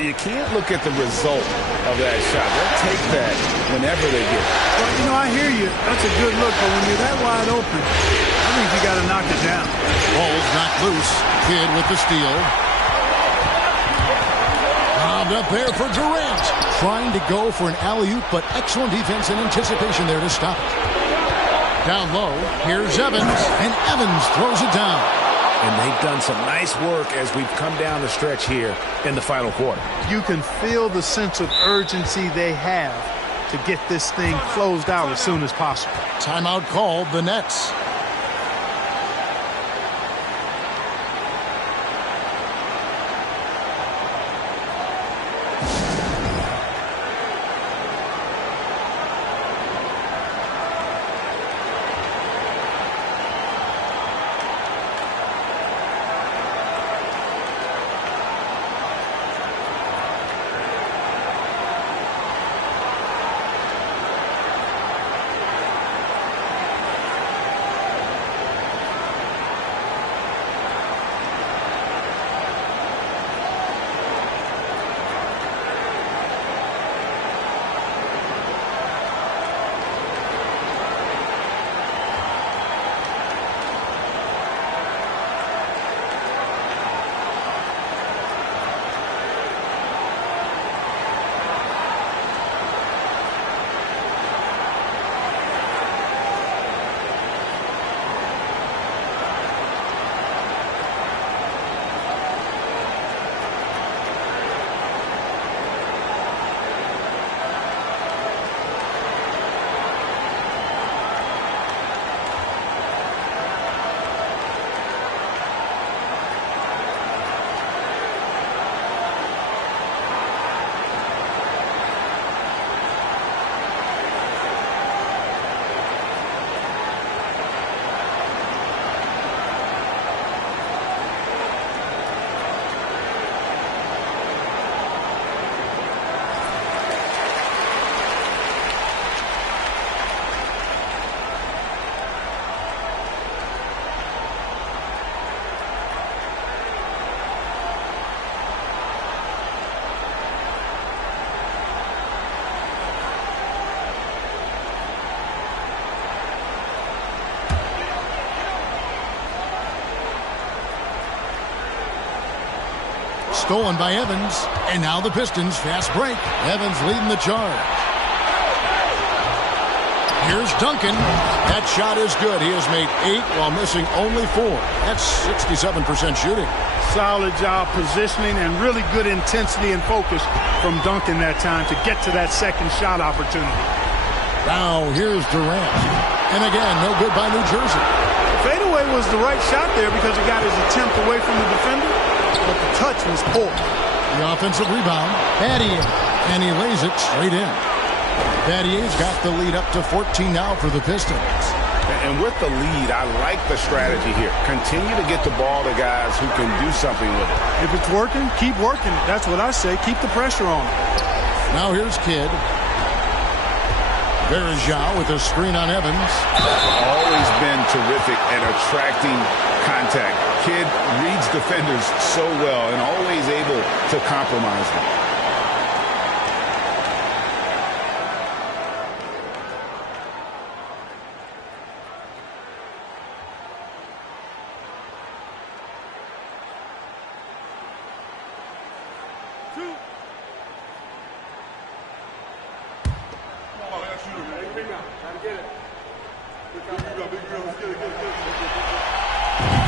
You can't look at the result of that shot. They'll take that whenever they get it. Well, you know, I hear you. That's a good look, but when you're that wide open, I think you got to knock it down. Ball's knocked loose. Kidd with the steal. Bobbed up there for Durant. Trying to go for an alley-oop, but excellent defense and anticipation there to stop it. Down low, here's Evans, and Evans throws it down. And they've done some nice work as we've come down the stretch here in the final quarter. You can feel the sense of urgency they have to get this thing closed out as soon as possible. Timeout called, the Nets. Stolen by Evans. And now the Pistons fast break. Evans leading the charge. Here's Duncan. That shot is good. He has made 8 while missing only 4. That's 67% shooting. Solid job positioning and really good intensity and focus from Duncan that time to get to that second shot opportunity. Now here's Durant. And again, no good by New Jersey. Fadeaway was the right shot there because he got his attempt away from the defender, but the touch was poor. The offensive rebound. Battier. And he lays it straight in. Battier's got the lead up to 14 now for the Pistons. And with the lead, I like the strategy here. Continue to get the ball to guys who can do something with it. If it's working, keep working. That's what I say. Keep the pressure on. Now here's Kidd. Verajao with a screen on Evans. Always been terrific at attracting contact. Kidd reads defenders so well and always able to compromise them.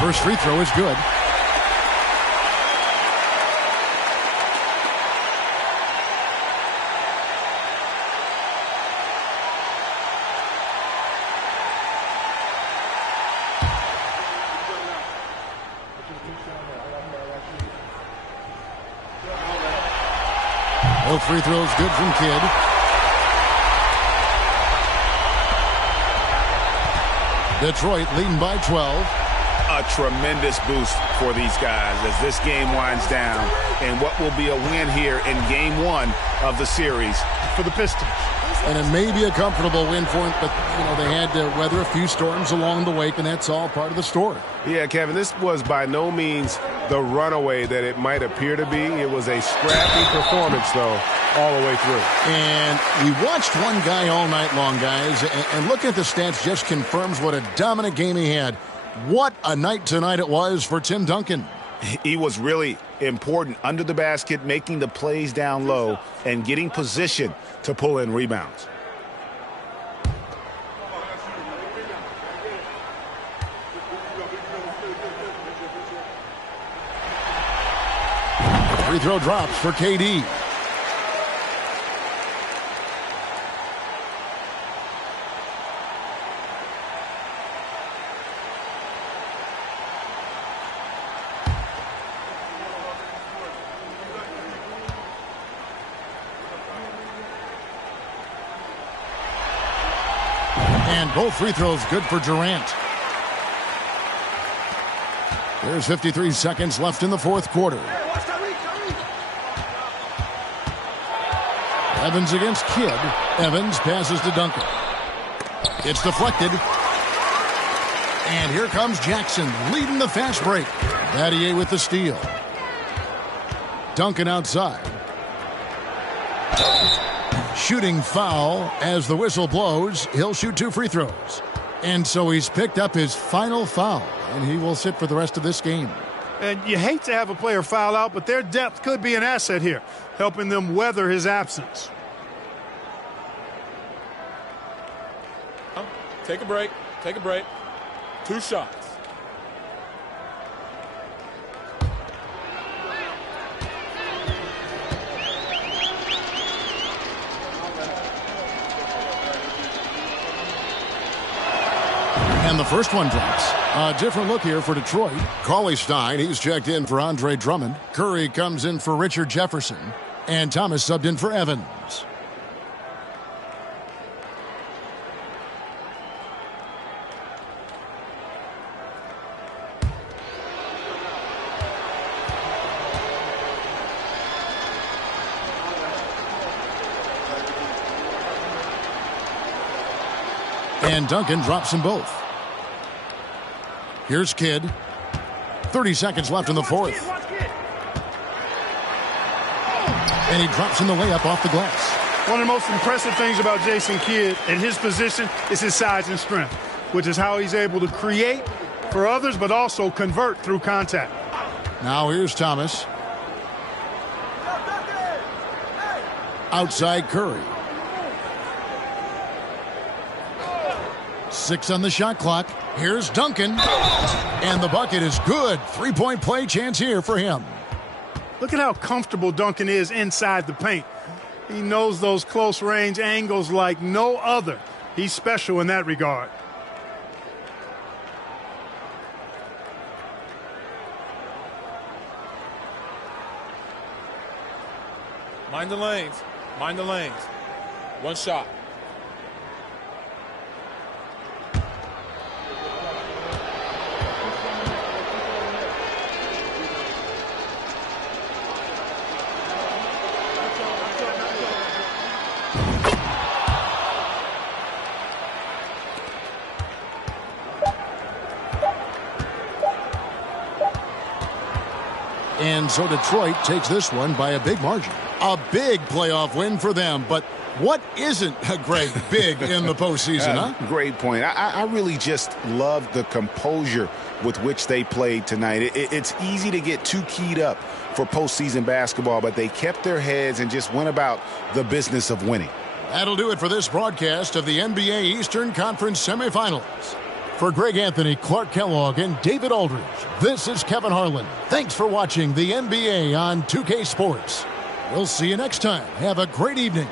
First free throw is good. Both free throws good from Kidd. Detroit leading by 12. A tremendous boost for these guys as this game winds down and what will be a win here in game 1 of the series For the Pistons. And it may be a comfortable win for them, but they had to weather a few storms along the way, and that's all part of the story. Yeah, Kevin, this was by no means the runaway that it might appear to be. It was a scrappy performance, though, all the way through. And we watched one guy all night long, guys, and looking at the stats just confirms what a dominant game he had. What a night tonight it was for Tim Duncan. He was really important under the basket, making the plays down low and getting position to pull in rebounds. Free throw drops for KD. And both free throws good for Durant. There's 53 seconds left in the fourth quarter. Evans against Kidd. Evans passes to Duncan. It's deflected. And here comes Jackson leading the fast break. Battier with the steal. Duncan outside. Shooting foul as the whistle blows. He'll shoot 2 free throws. And so he's picked up his final foul, and he will sit for the rest of this game. And you hate to have a player foul out, but their depth could be an asset here, helping them weather his absence. Take a break. Take a break. 2 shots. And the first one drops. A different look here for Detroit. Cauley-Stein, he's checked in for Andre Drummond. Curry comes in for Richard Jefferson. And Thomas subbed in for Evans. And Duncan drops them both. Here's Kidd. 30 seconds left in the fourth. And he drops in the layup off the glass. One of the most impressive things about Jason Kidd in his position is his size and strength, which is how he's able to create for others, but also convert through contact. Now here's Thomas. Outside Curry. 6 on the shot clock. Here's Duncan. And the bucket is good. 3-point play chance here for him. Look at how comfortable Duncan is inside the paint. He knows those close range angles like no other. He's special in that regard. Mind the lanes. Mind the lanes. One shot. And so Detroit takes this one by a big margin. A big playoff win for them, but what isn't a great big in the postseason, huh? Great point. I really just love the composure with which they played tonight. It's easy to get too keyed up for postseason basketball, but they kept their heads and just went about the business of winning. That'll do it for this broadcast of the NBA Eastern Conference semifinals. For Greg Anthony, Clark Kellogg, and David Aldridge, this is Kevin Harlan. Thanks for watching the NBA on 2K Sports. We'll see you next time. Have a great evening.